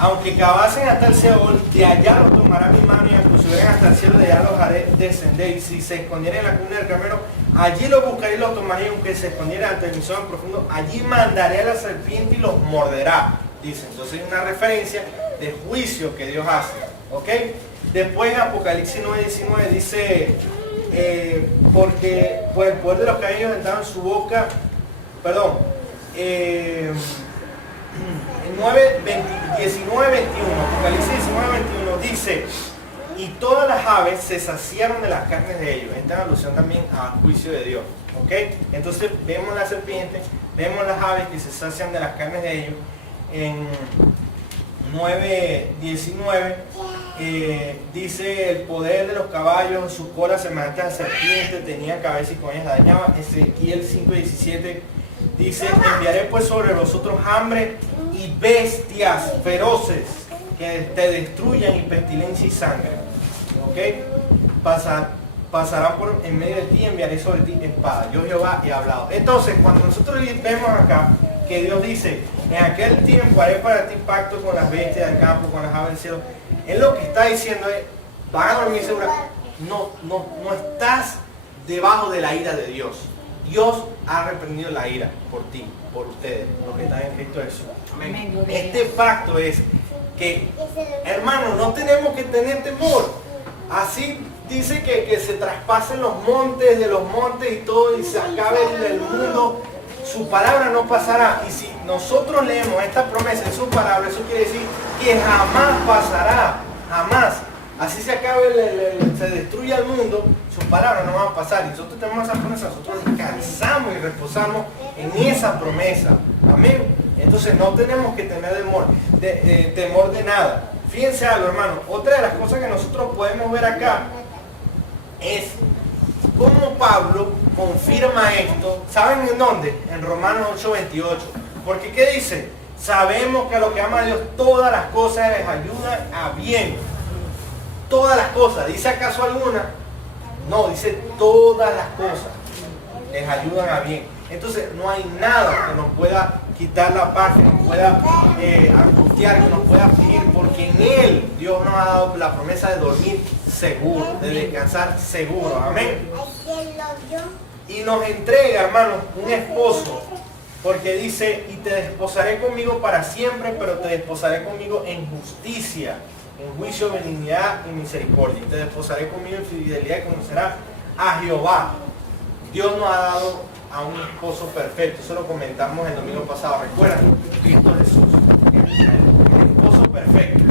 aunque cavasen hasta el Seol, de allá los tomará mi mano, y aunque subieran hasta el cielo, de allá los haré descender. Y si se escondieran en la cuna del camero, allí los buscaré y los tomaré, y aunque se escondieran ante el mismo profundo, allí mandaré a la serpiente y los morderá. Dice, entonces hay una referencia de juicio que Dios hace. ¿Ok? Después en Apocalipsis 9:19 dice, porque por el poder de los cabellos entraron en su boca, perdón, 19:21, Apocalipsis 19:21 dice, y todas las aves se saciaron de las carnes de ellos. Esta es una alusión también al juicio de Dios. ¿Ok? Entonces vemos la serpiente, vemos las aves que se sacian de las carnes de ellos. En 9:19 dice, el poder de los caballos, su cola semejante a serpiente, tenía cabeza y con ellas la dañaba. Ezequiel 5:17 dice, enviaré pues sobre vosotros hambre y bestias feroces que te destruyan, y pestilencia y sangre. ¿Ok? Pasarán por en medio de ti, enviaré sobre ti espada. Yo Jehová he hablado. Entonces, cuando nosotros vemos acá que Dios dice, en aquel tiempo haré para ti pacto con las bestias del campo, con las aves del cielo, él lo que está diciendo es, van a dormir segura. No estás debajo de la ira de Dios. Dios ha reprendido la ira por ti, por ustedes, los que están en Cristo Jesús. Amén. Este pacto es que, hermanos, no tenemos que tener temor. Así dice que se traspasen los montes de los montes y todo, y se acabe el mundo. Su palabra no pasará. Y si nosotros leemos esta promesa en su palabra, eso quiere decir que jamás pasará, jamás. así se acabe, se destruya el mundo, sus palabras no van a pasar. Y nosotros tenemos esa promesa, nosotros descansamos y reposamos en esa promesa. Amén. Entonces no tenemos que tener temor de nada. Fíjense algo, hermano. Otra de las cosas que nosotros podemos ver acá es cómo Pablo confirma esto. ¿Saben en dónde? En Romanos 8:28. Porque ¿qué dice? Sabemos que a lo que ama a Dios todas las cosas les ayudan a bien. Todas las cosas. ¿Dice acaso alguna? No, dice todas las cosas les ayudan a bien. Entonces no hay nada que nos pueda quitar la paz, que nos pueda angustiar, que nos pueda afligir, porque en Él Dios nos ha dado la promesa de dormir seguro, de descansar seguro. Amén. Y nos entrega, hermanos, un esposo, porque dice, y te desposaré conmigo para siempre, pero te desposaré conmigo en justicia, en juicio, benignidad y misericordia. Y te desposaré conmigo en fidelidad, y conocerás a Jehová. Dios nos ha dado a un esposo perfecto. Eso lo comentamos el domingo pasado. ¿Recuerdan? Cristo Jesús, el esposo perfecto.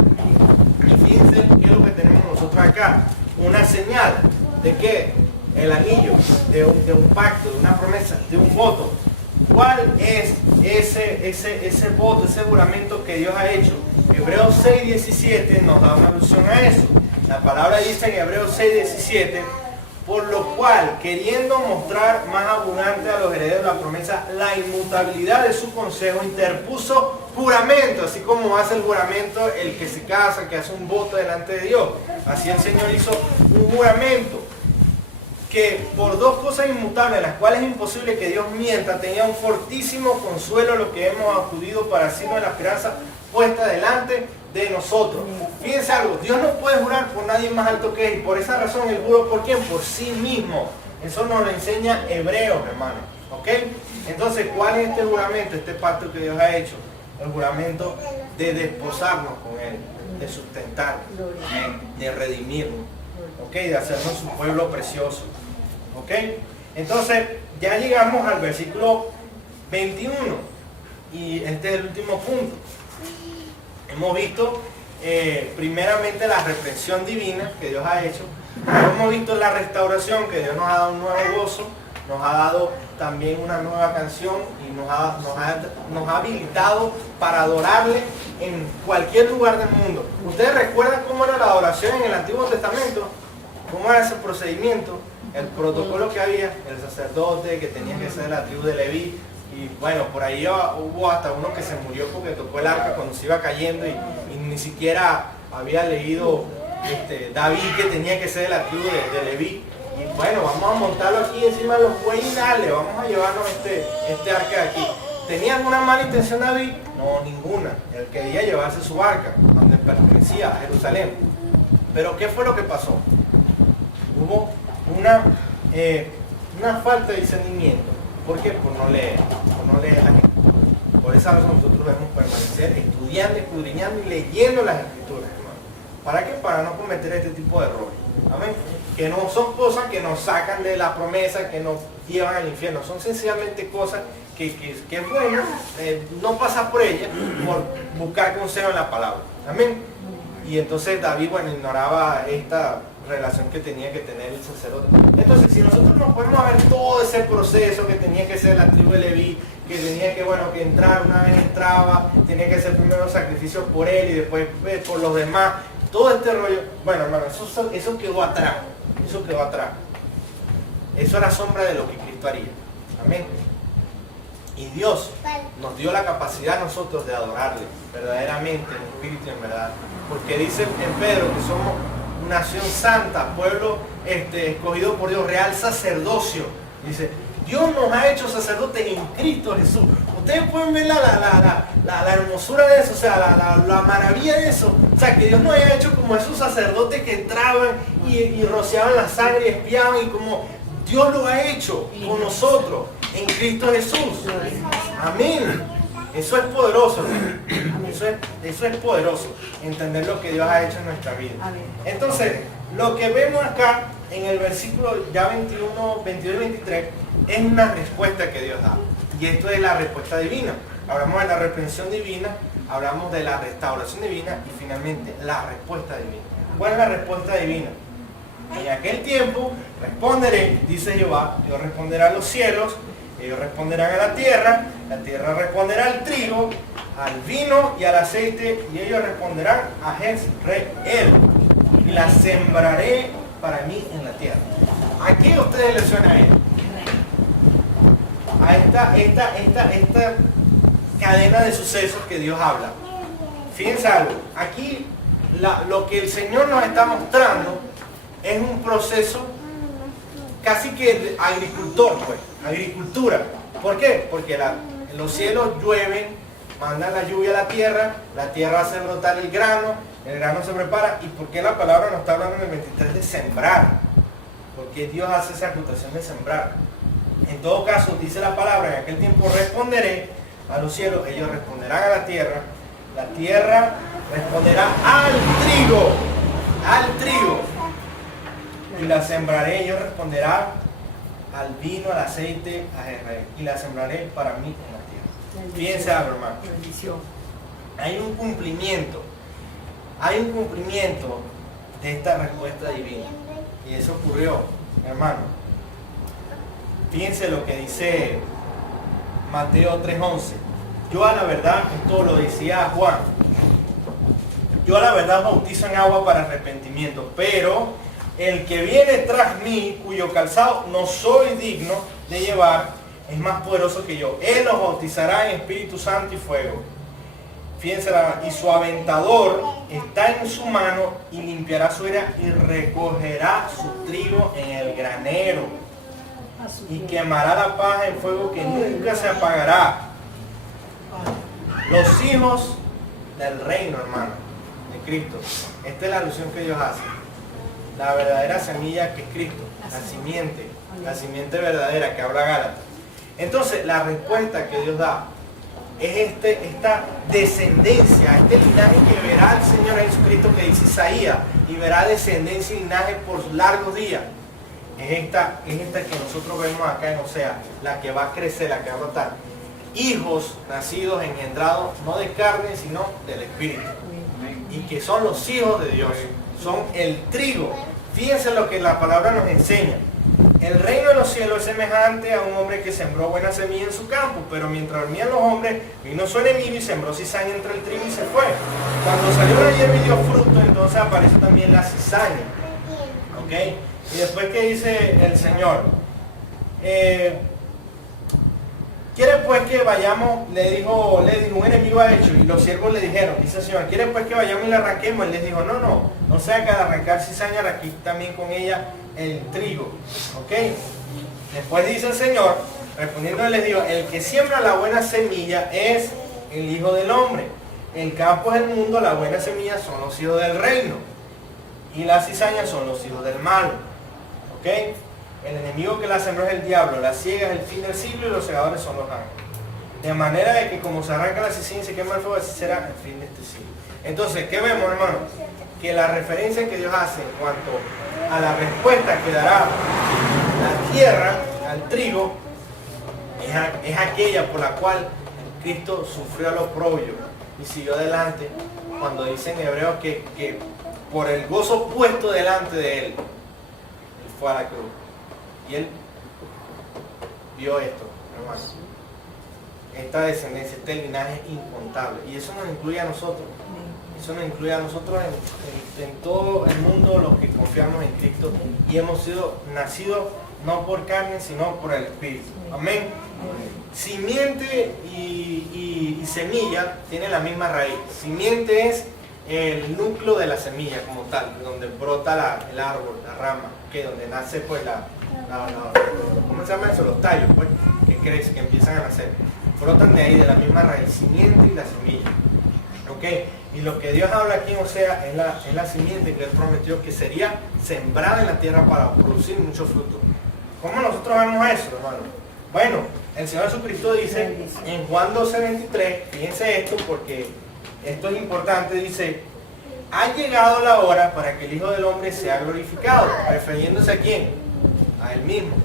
Y fíjense qué es lo que tenemos nosotros acá. Una señal de que el anillo de un pacto, de una promesa, de un voto. ¿Cuál es ese voto, ese juramento que Dios ha hecho? Hebreos 6:17 nos da una alusión a eso. La palabra dice en Hebreos 6:17: por lo cual, queriendo mostrar más abundante a los herederos de la promesa la inmutabilidad de su consejo, interpuso juramento, así como hace el juramento el que se casa, que hace un voto delante de Dios. Así el Señor hizo un juramento que por dos cosas inmutables, las cuales es imposible que Dios mienta, tenía un fortísimo consuelo a lo que hemos acudido para hacernos la esperanza puesta delante de nosotros. Fíjense algo, Dios no puede jurar por nadie más alto que Él, y por esa razón Él juró por quién, por sí mismo. Eso nos lo enseña Hebreos, hermano. ¿Ok? Entonces, ¿cuál es este juramento, este pacto que Dios ha hecho? El juramento de desposarnos con Él, de sustentarnos, de redimirnos, ¿ok? De hacernos su pueblo precioso. ¿Ok? Entonces, ya llegamos al versículo 21, y este es el último punto. Hemos visto primeramente la reprensión divina que Dios ha hecho. Hemos visto la restauración, que Dios nos ha dado un nuevo gozo, nos ha dado también una nueva canción y nos ha habilitado para adorarle en cualquier lugar del mundo. ¿Ustedes recuerdan cómo era la adoración en el Antiguo Testamento? ¿Cómo era ese procedimiento? El protocolo que había, el sacerdote que tenía que ser de la tribu de Leví. Y bueno, por ahí hubo hasta uno que se murió porque tocó el arca cuando se iba cayendo y ni siquiera había leído David que tenía que ser de la tribu de Leví. Y bueno, vamos a montarlo aquí encima de los bueyes y dale, vamos a llevarnos este arca de aquí. ¿Tenía alguna mala intención David? No, ninguna. Él quería llevarse su arca, donde pertenecía, a Jerusalén. Pero ¿qué fue lo que pasó? Hubo una falta de discernimiento. ¿Por qué? Por no leer la Escritura. Por esa razón nosotros debemos permanecer estudiando, escudriñando y leyendo las Escrituras, hermano. ¿Para qué? Para no cometer este tipo de errores. Amén. Que no son cosas que nos sacan de la promesa, que nos llevan al infierno. Son sencillamente cosas que es bueno no pasar por ellas por buscar consejo en la palabra. Amén. Y entonces David, bueno, ignoraba esta relación que tenía que tener el sacerdote. Entonces, si nosotros nos podemos ver todo ese proceso que tenía que ser la tribu de Leví, que tenía que, bueno, que entrar, una vez entraba, tenía que hacer primero sacrificios por él y después por los demás, todo este rollo, bueno, hermano, eso quedó atrás, eso era sombra de lo que Cristo haría. Amén. Y Dios nos dio la capacidad a nosotros de adorarle verdaderamente, en espíritu y en verdad, porque dice en Pedro que somos nación santa, pueblo escogido por Dios, real sacerdocio. Dice, Dios nos ha hecho sacerdotes en Cristo Jesús. Ustedes pueden ver la hermosura de eso, o sea, la maravilla de eso. O sea, que Dios nos haya hecho como esos sacerdotes que entraban y rociaban la sangre y espiaban, y como Dios lo ha hecho con nosotros en Cristo Jesús. Amén. Eso es poderoso, eso es poderoso, entender lo que Dios ha hecho en nuestra vida. Entonces, lo que vemos acá en el versículo ya 21, 22 y 23 es una respuesta que Dios da. Y esto es la respuesta divina. Hablamos de la reprensión divina, hablamos de la restauración divina y finalmente la respuesta divina. ¿Cuál es la respuesta divina? En aquel tiempo responderé, dice Jehová, Dios responderá a los cielos, ellos responderán a la tierra responderá al trigo, al vino y al aceite, y ellos responderán a Jezreel, y la sembraré para mí en la tierra. ¿A qué a ustedes les suena esto? A esta cadena de sucesos que Dios habla. Fíjense algo, aquí lo que el Señor nos está mostrando es un proceso casi que de agricultor, pues, agricultura. ¿Por qué? Porque los cielos llueven, mandan la lluvia a la tierra hace brotar el grano se prepara. ¿Y por qué la palabra nos está hablando en el 23 de sembrar? Porque Dios hace esa acotación de sembrar. En todo caso, dice la palabra, en aquel tiempo responderé a los cielos, ellos responderán a la tierra responderá al trigo, y la sembraré, ellos responderán al vino, al aceite, a Jezreel, y la sembraré para mí en la tierra. Fíjense algo, hermano. Hay un cumplimiento de esta respuesta divina, y eso ocurrió, hermano. Fíjense lo que dice Mateo 3:11. Yo a la verdad, esto lo decía Juan, yo a la verdad bautizo en agua para arrepentimiento, pero el que viene tras mí, cuyo calzado no soy digno de llevar, es más poderoso que yo. Él los bautizará en Espíritu Santo y fuego. Fíjense, y su aventador está en su mano y limpiará su era y recogerá su trigo en el granero y quemará la paja en fuego que nunca se apagará. Los hijos del reino, hermano, de Cristo. Esta es la alusión que Dios hace. La verdadera semilla que es Cristo, la simiente verdadera que habla Gálatas. Entonces, la respuesta que Dios da es esta descendencia, este linaje que verá el Señor Jesucristo, que dice Isaías, y verá descendencia y linaje por largos días. Es esta que nosotros vemos acá en Osea, la que va a crecer, la que va a brotar. Hijos nacidos, engendrados, no de carne, sino del Espíritu. Y que son los hijos de Dios, son el trigo. Fíjense lo que la palabra nos enseña. El reino de los cielos es semejante a un hombre que sembró buena semilla en su campo, pero mientras dormían los hombres, vino su enemigo y sembró cizaña entre el trigo y se fue. Cuando salió la hierba y dio fruto, entonces apareció también la cizaña. ¿Ok? Y después, ¿qué dice el Señor? ¿Quiere pues que vayamos? Le dijo un enemigo ha hecho, y los siervos le dijeron, dice el Señor, ¿quiere pues que vayamos y le arranquemos? Él les dijo, no sea que al arrancar cizaña, aquí también con ella el trigo. ¿Ok? Después dice el Señor, respondiendo les dijo, el que siembra la buena semilla es el Hijo del Hombre. El campo es el mundo, la buena semilla son los hijos del reino, y las cizañas son los hijos del mal. ¿Ok? El enemigo que la sembró es el diablo, la ciega es el fin del siglo y los segadores son los ángeles. De manera de que como se arranca la cizaña y se quema el fuego, así será el fin de este siglo. Entonces, ¿qué vemos, hermano? Que la referencia que Dios hace en cuanto a la respuesta que dará la tierra al trigo es aquella por la cual Cristo sufrió el oprobio y siguió adelante, cuando dice en Hebreos que por el gozo puesto delante de él fue a la cruz. Y él vio esto, hermano. Esta descendencia, este linaje incontable. Y eso nos incluye a nosotros. Eso nos incluye a nosotros en todo el mundo, los que confiamos en Cristo. Y hemos sido nacidos no por carne, sino por el Espíritu. Amén. Simiente y semilla tienen la misma raíz. Simiente es el núcleo de la semilla como tal, donde brota el árbol, la rama, donde nace pues ¿cómo se llama eso? Los tallos, pues, que crecen, que empiezan a nacer. Brotan de ahí, de la misma raíz, simiente y la semilla. ¿Ok? Y lo que Dios habla aquí en Osea es la simiente que Él prometió que sería sembrada en la tierra para producir mucho fruto. ¿Cómo nosotros vemos eso, hermano? Bueno, el Señor Jesucristo dice en Juan 12:23, fíjense esto porque esto es importante, dice, ha llegado la hora para que el Hijo del Hombre sea glorificado, refiriéndose a quién, a Él mismo.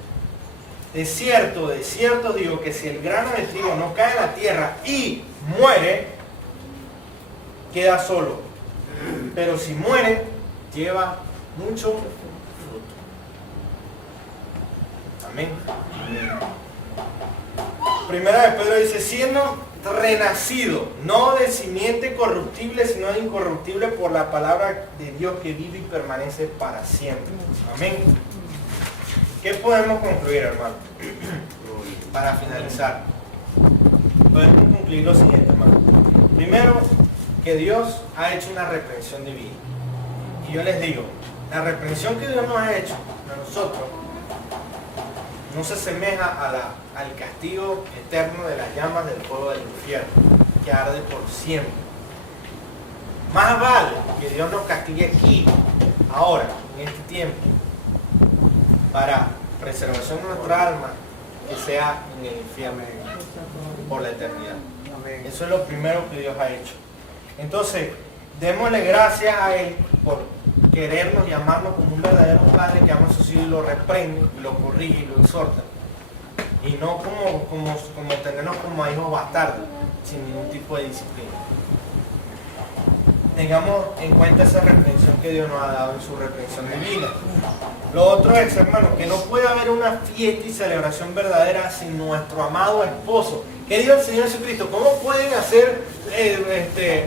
De cierto digo que si el grano de trigo no cae en la tierra y muere, queda solo. Pero si muere, lleva mucho fruto. Amén. Primera de Pedro dice, siendo renacido, no de simiente corruptible, sino de incorruptible por la palabra de Dios que vive y permanece para siempre. Amén. ¿Qué podemos concluir, hermano? Para finalizar, podemos concluir lo siguiente, hermano. Primero, que Dios ha hecho una reprensión divina. Y yo les digo, la reprensión que Dios nos ha hecho a nosotros no se asemeja al castigo eterno de las llamas del fuego del infierno, que arde por siempre. Más vale que Dios nos castigue aquí, ahora, en este tiempo, para preservación de nuestra alma, que sea en el infierno por la eternidad. Eso es lo primero que Dios ha hecho. Entonces, démosle gracias a Él por querernos y amarnos como un verdadero padre que ama a sus hijos y lo reprende, y lo corrige y lo exhorta. Y no como tenernos como a hijos bastardos, sin ningún tipo de disciplina. Tengamos en cuenta esa reprensión que Dios nos ha dado en su reprensión divina. Lo otro es, hermano, que no puede haber una fiesta y celebración verdadera sin nuestro amado esposo. ¿Qué dijo el Señor Jesucristo? ¿Cómo pueden hacer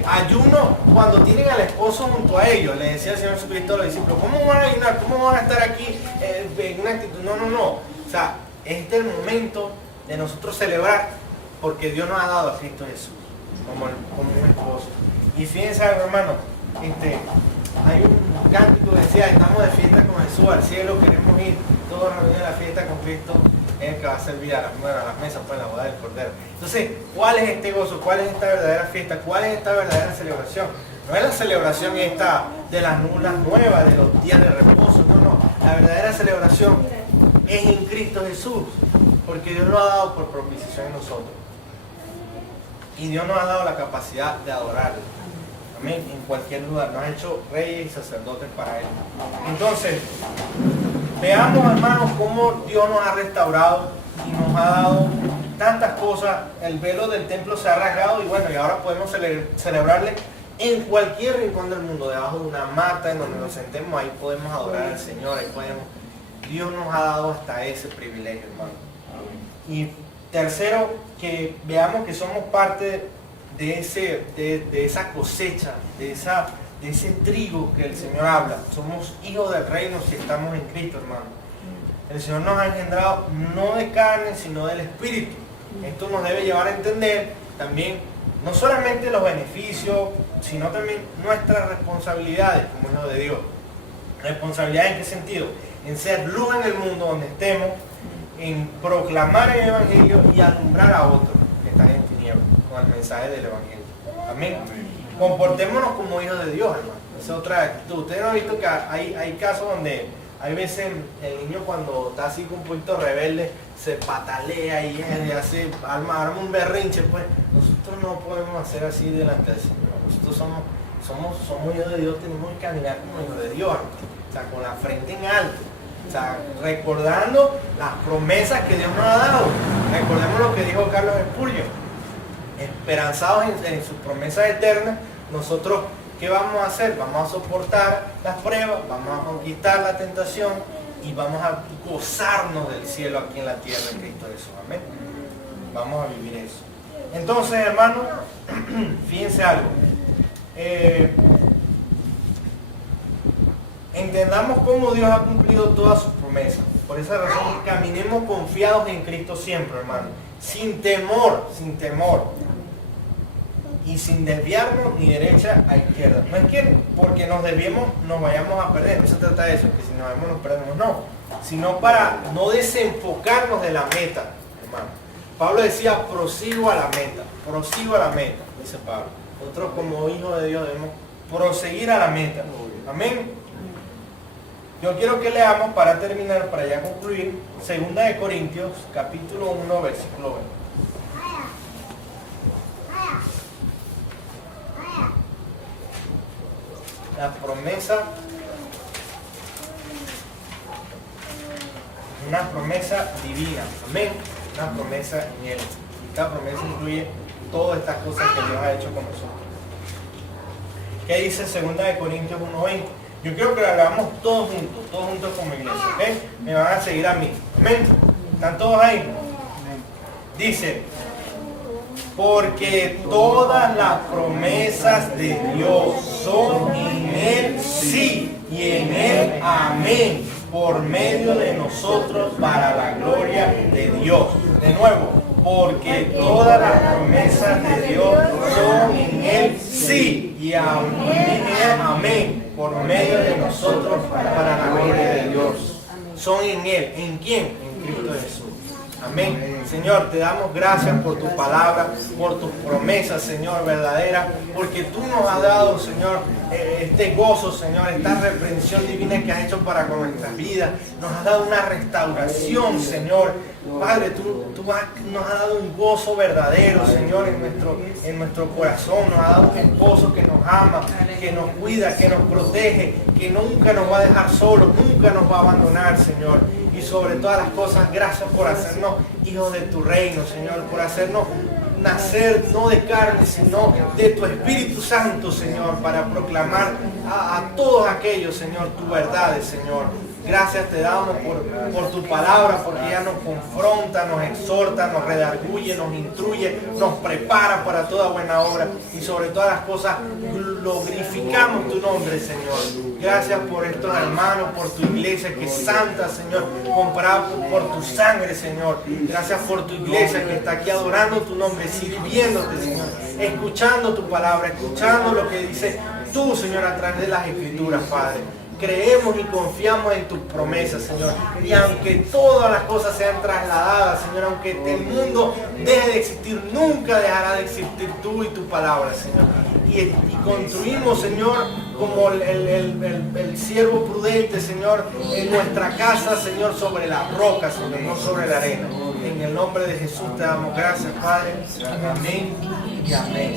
ayuno cuando tienen al esposo junto a ellos? Le decía el Señor Jesucristo a los discípulos, ¿cómo van a ayunar? ¿Cómo van a estar aquí en una actitud? No. O sea, este es el momento de nosotros celebrar porque Dios nos ha dado a Cristo Jesús como un esposo. Y fíjense algo, hermano, hay un cántico que decía, estamos de fiesta con Jesús al cielo, queremos ir todos reunidos a la fiesta con Cristo, es el que va a servir a las mesas, pues la boda del Cordero. Entonces, ¿cuál es este gozo? ¿Cuál es esta verdadera fiesta? ¿Cuál es esta verdadera celebración? No es la celebración esta de las nulas nuevas, de los días de reposo, no. La verdadera celebración es en Cristo Jesús, porque Dios lo ha dado por propiciación en nosotros. Y Dios nos ha dado la capacidad de adorarle. Amén. En cualquier lugar. Nos ha hecho reyes y sacerdotes para Él. Entonces, veamos, hermanos, cómo Dios nos ha restaurado y nos ha dado tantas cosas. El velo del templo se ha rasgado y bueno, y ahora podemos celebrarle en cualquier rincón del mundo, debajo de una mata, en donde nos sentemos, ahí podemos adorar al Señor, ahí podemos. Dios nos ha dado hasta ese privilegio, hermano. Y tercero, que veamos que somos parte de esa cosecha, de ese trigo que el Señor habla. Somos hijos del reino si estamos en Cristo, hermano. El Señor nos ha engendrado no de carne, sino del Espíritu. Esto nos debe llevar a entender también, no solamente los beneficios, sino también nuestras responsabilidades como hijos de Dios. ¿Responsabilidad en qué sentido? En ser luz en el mundo donde estemos, en proclamar el Evangelio y alumbrar a otros que están en tinieblas con el mensaje del Evangelio. Amén. Comportémonos como hijos de Dios, hermano. Esa es otra actitud. Ustedes no han visto que hay casos donde hay veces el niño cuando está así un poquito rebelde se patalea y arma un berrinche. Pues nosotros no podemos hacer así delante del Señor. Nosotros somos hijos de Dios, tenemos que caminar como hijos de Dios, hermano. O sea, con la frente en alto. O sea, recordando las promesas que Dios nos ha dado. Recordemos lo que dijo Carlos Spurgeon. Esperanzados en sus promesas eternas, nosotros, ¿qué vamos a hacer? Vamos a soportar las pruebas, vamos a conquistar la tentación y vamos a gozarnos del cielo aquí en la tierra en Cristo Jesús. Amén. Vamos a vivir eso. Entonces, hermanos, fíjense algo. Entendamos cómo Dios ha cumplido todas sus promesas. Por esa razón, caminemos confiados en Cristo siempre, hermano. Sin temor. Y sin desviarnos ni derecha a izquierda. No es que porque nos desviemos nos vayamos a perder. No se trata de eso, que si nos vemos nos perdemos. No. Sino para no desenfocarnos de la meta, hermano. Pablo decía, prosigo a la meta, dice Pablo. Nosotros como hijos de Dios debemos proseguir a la meta. Amén. Yo quiero que leamos para terminar, para ya concluir, 2 de Corintios, capítulo 1, versículo 20. La promesa, una promesa divina, amén, una promesa en Él. Esta promesa incluye todas estas cosas que Dios ha hecho con nosotros. ¿Qué dice 2 de Corintios 1:20? Yo quiero que lo hagamos todos juntos como iglesia, ¿ok? Me van a seguir a mí. Amén. ¿Están todos ahí? Dice, porque todas las promesas de Dios son en Él sí y en Él amén, por medio de nosotros para la gloria de Dios. De nuevo, porque todas las promesas de Dios son en Él sí y amén, amén, por medio de nosotros para la gloria de Dios. Son en Él. ¿En quién? En Cristo Jesús. Amén. Señor, te damos gracias por tu palabra, por tus promesas, Señor, verdaderas, porque tú nos has dado, Señor, este gozo, Señor, esta reprensión divina que has hecho para con nuestras vidas. Nos has dado una restauración, Señor. Padre, tú nos has dado un gozo verdadero, Señor, en nuestro corazón. Nos has dado un esposo que nos ama, que nos cuida, que nos protege, que nunca nos va a dejar solos, nunca nos va a abandonar, Señor. Y sobre todas las cosas, gracias por hacernos hijos de tu reino, Señor, por hacernos nacer no de carne, sino de tu Espíritu Santo, Señor, para proclamar a todos aquellos, Señor, tu verdad, Señor. Gracias te damos por tu palabra, porque ella nos confronta, nos exhorta, nos redarguye, nos instruye, nos prepara para toda buena obra y sobre todas las cosas glorificamos tu nombre, Señor. Gracias por estos hermanos, por tu iglesia que es santa, Señor, comprada por tu sangre, Señor. Gracias por tu iglesia que está aquí adorando tu nombre, sirviéndote, Señor, escuchando tu palabra, escuchando lo que dice tú, Señor, a través de las Escrituras, Padre. Creemos y confiamos en tus promesas, Señor. Y aunque todas las cosas sean trasladadas, Señor, aunque el mundo deje de existir, nunca dejará de existir tú y tu palabra, Señor. Y construimos, Señor, como el siervo prudente, Señor, en nuestra casa, Señor, sobre la roca, Señor, no sobre la arena. En el nombre de Jesús te damos gracias, Padre. Amén y amén.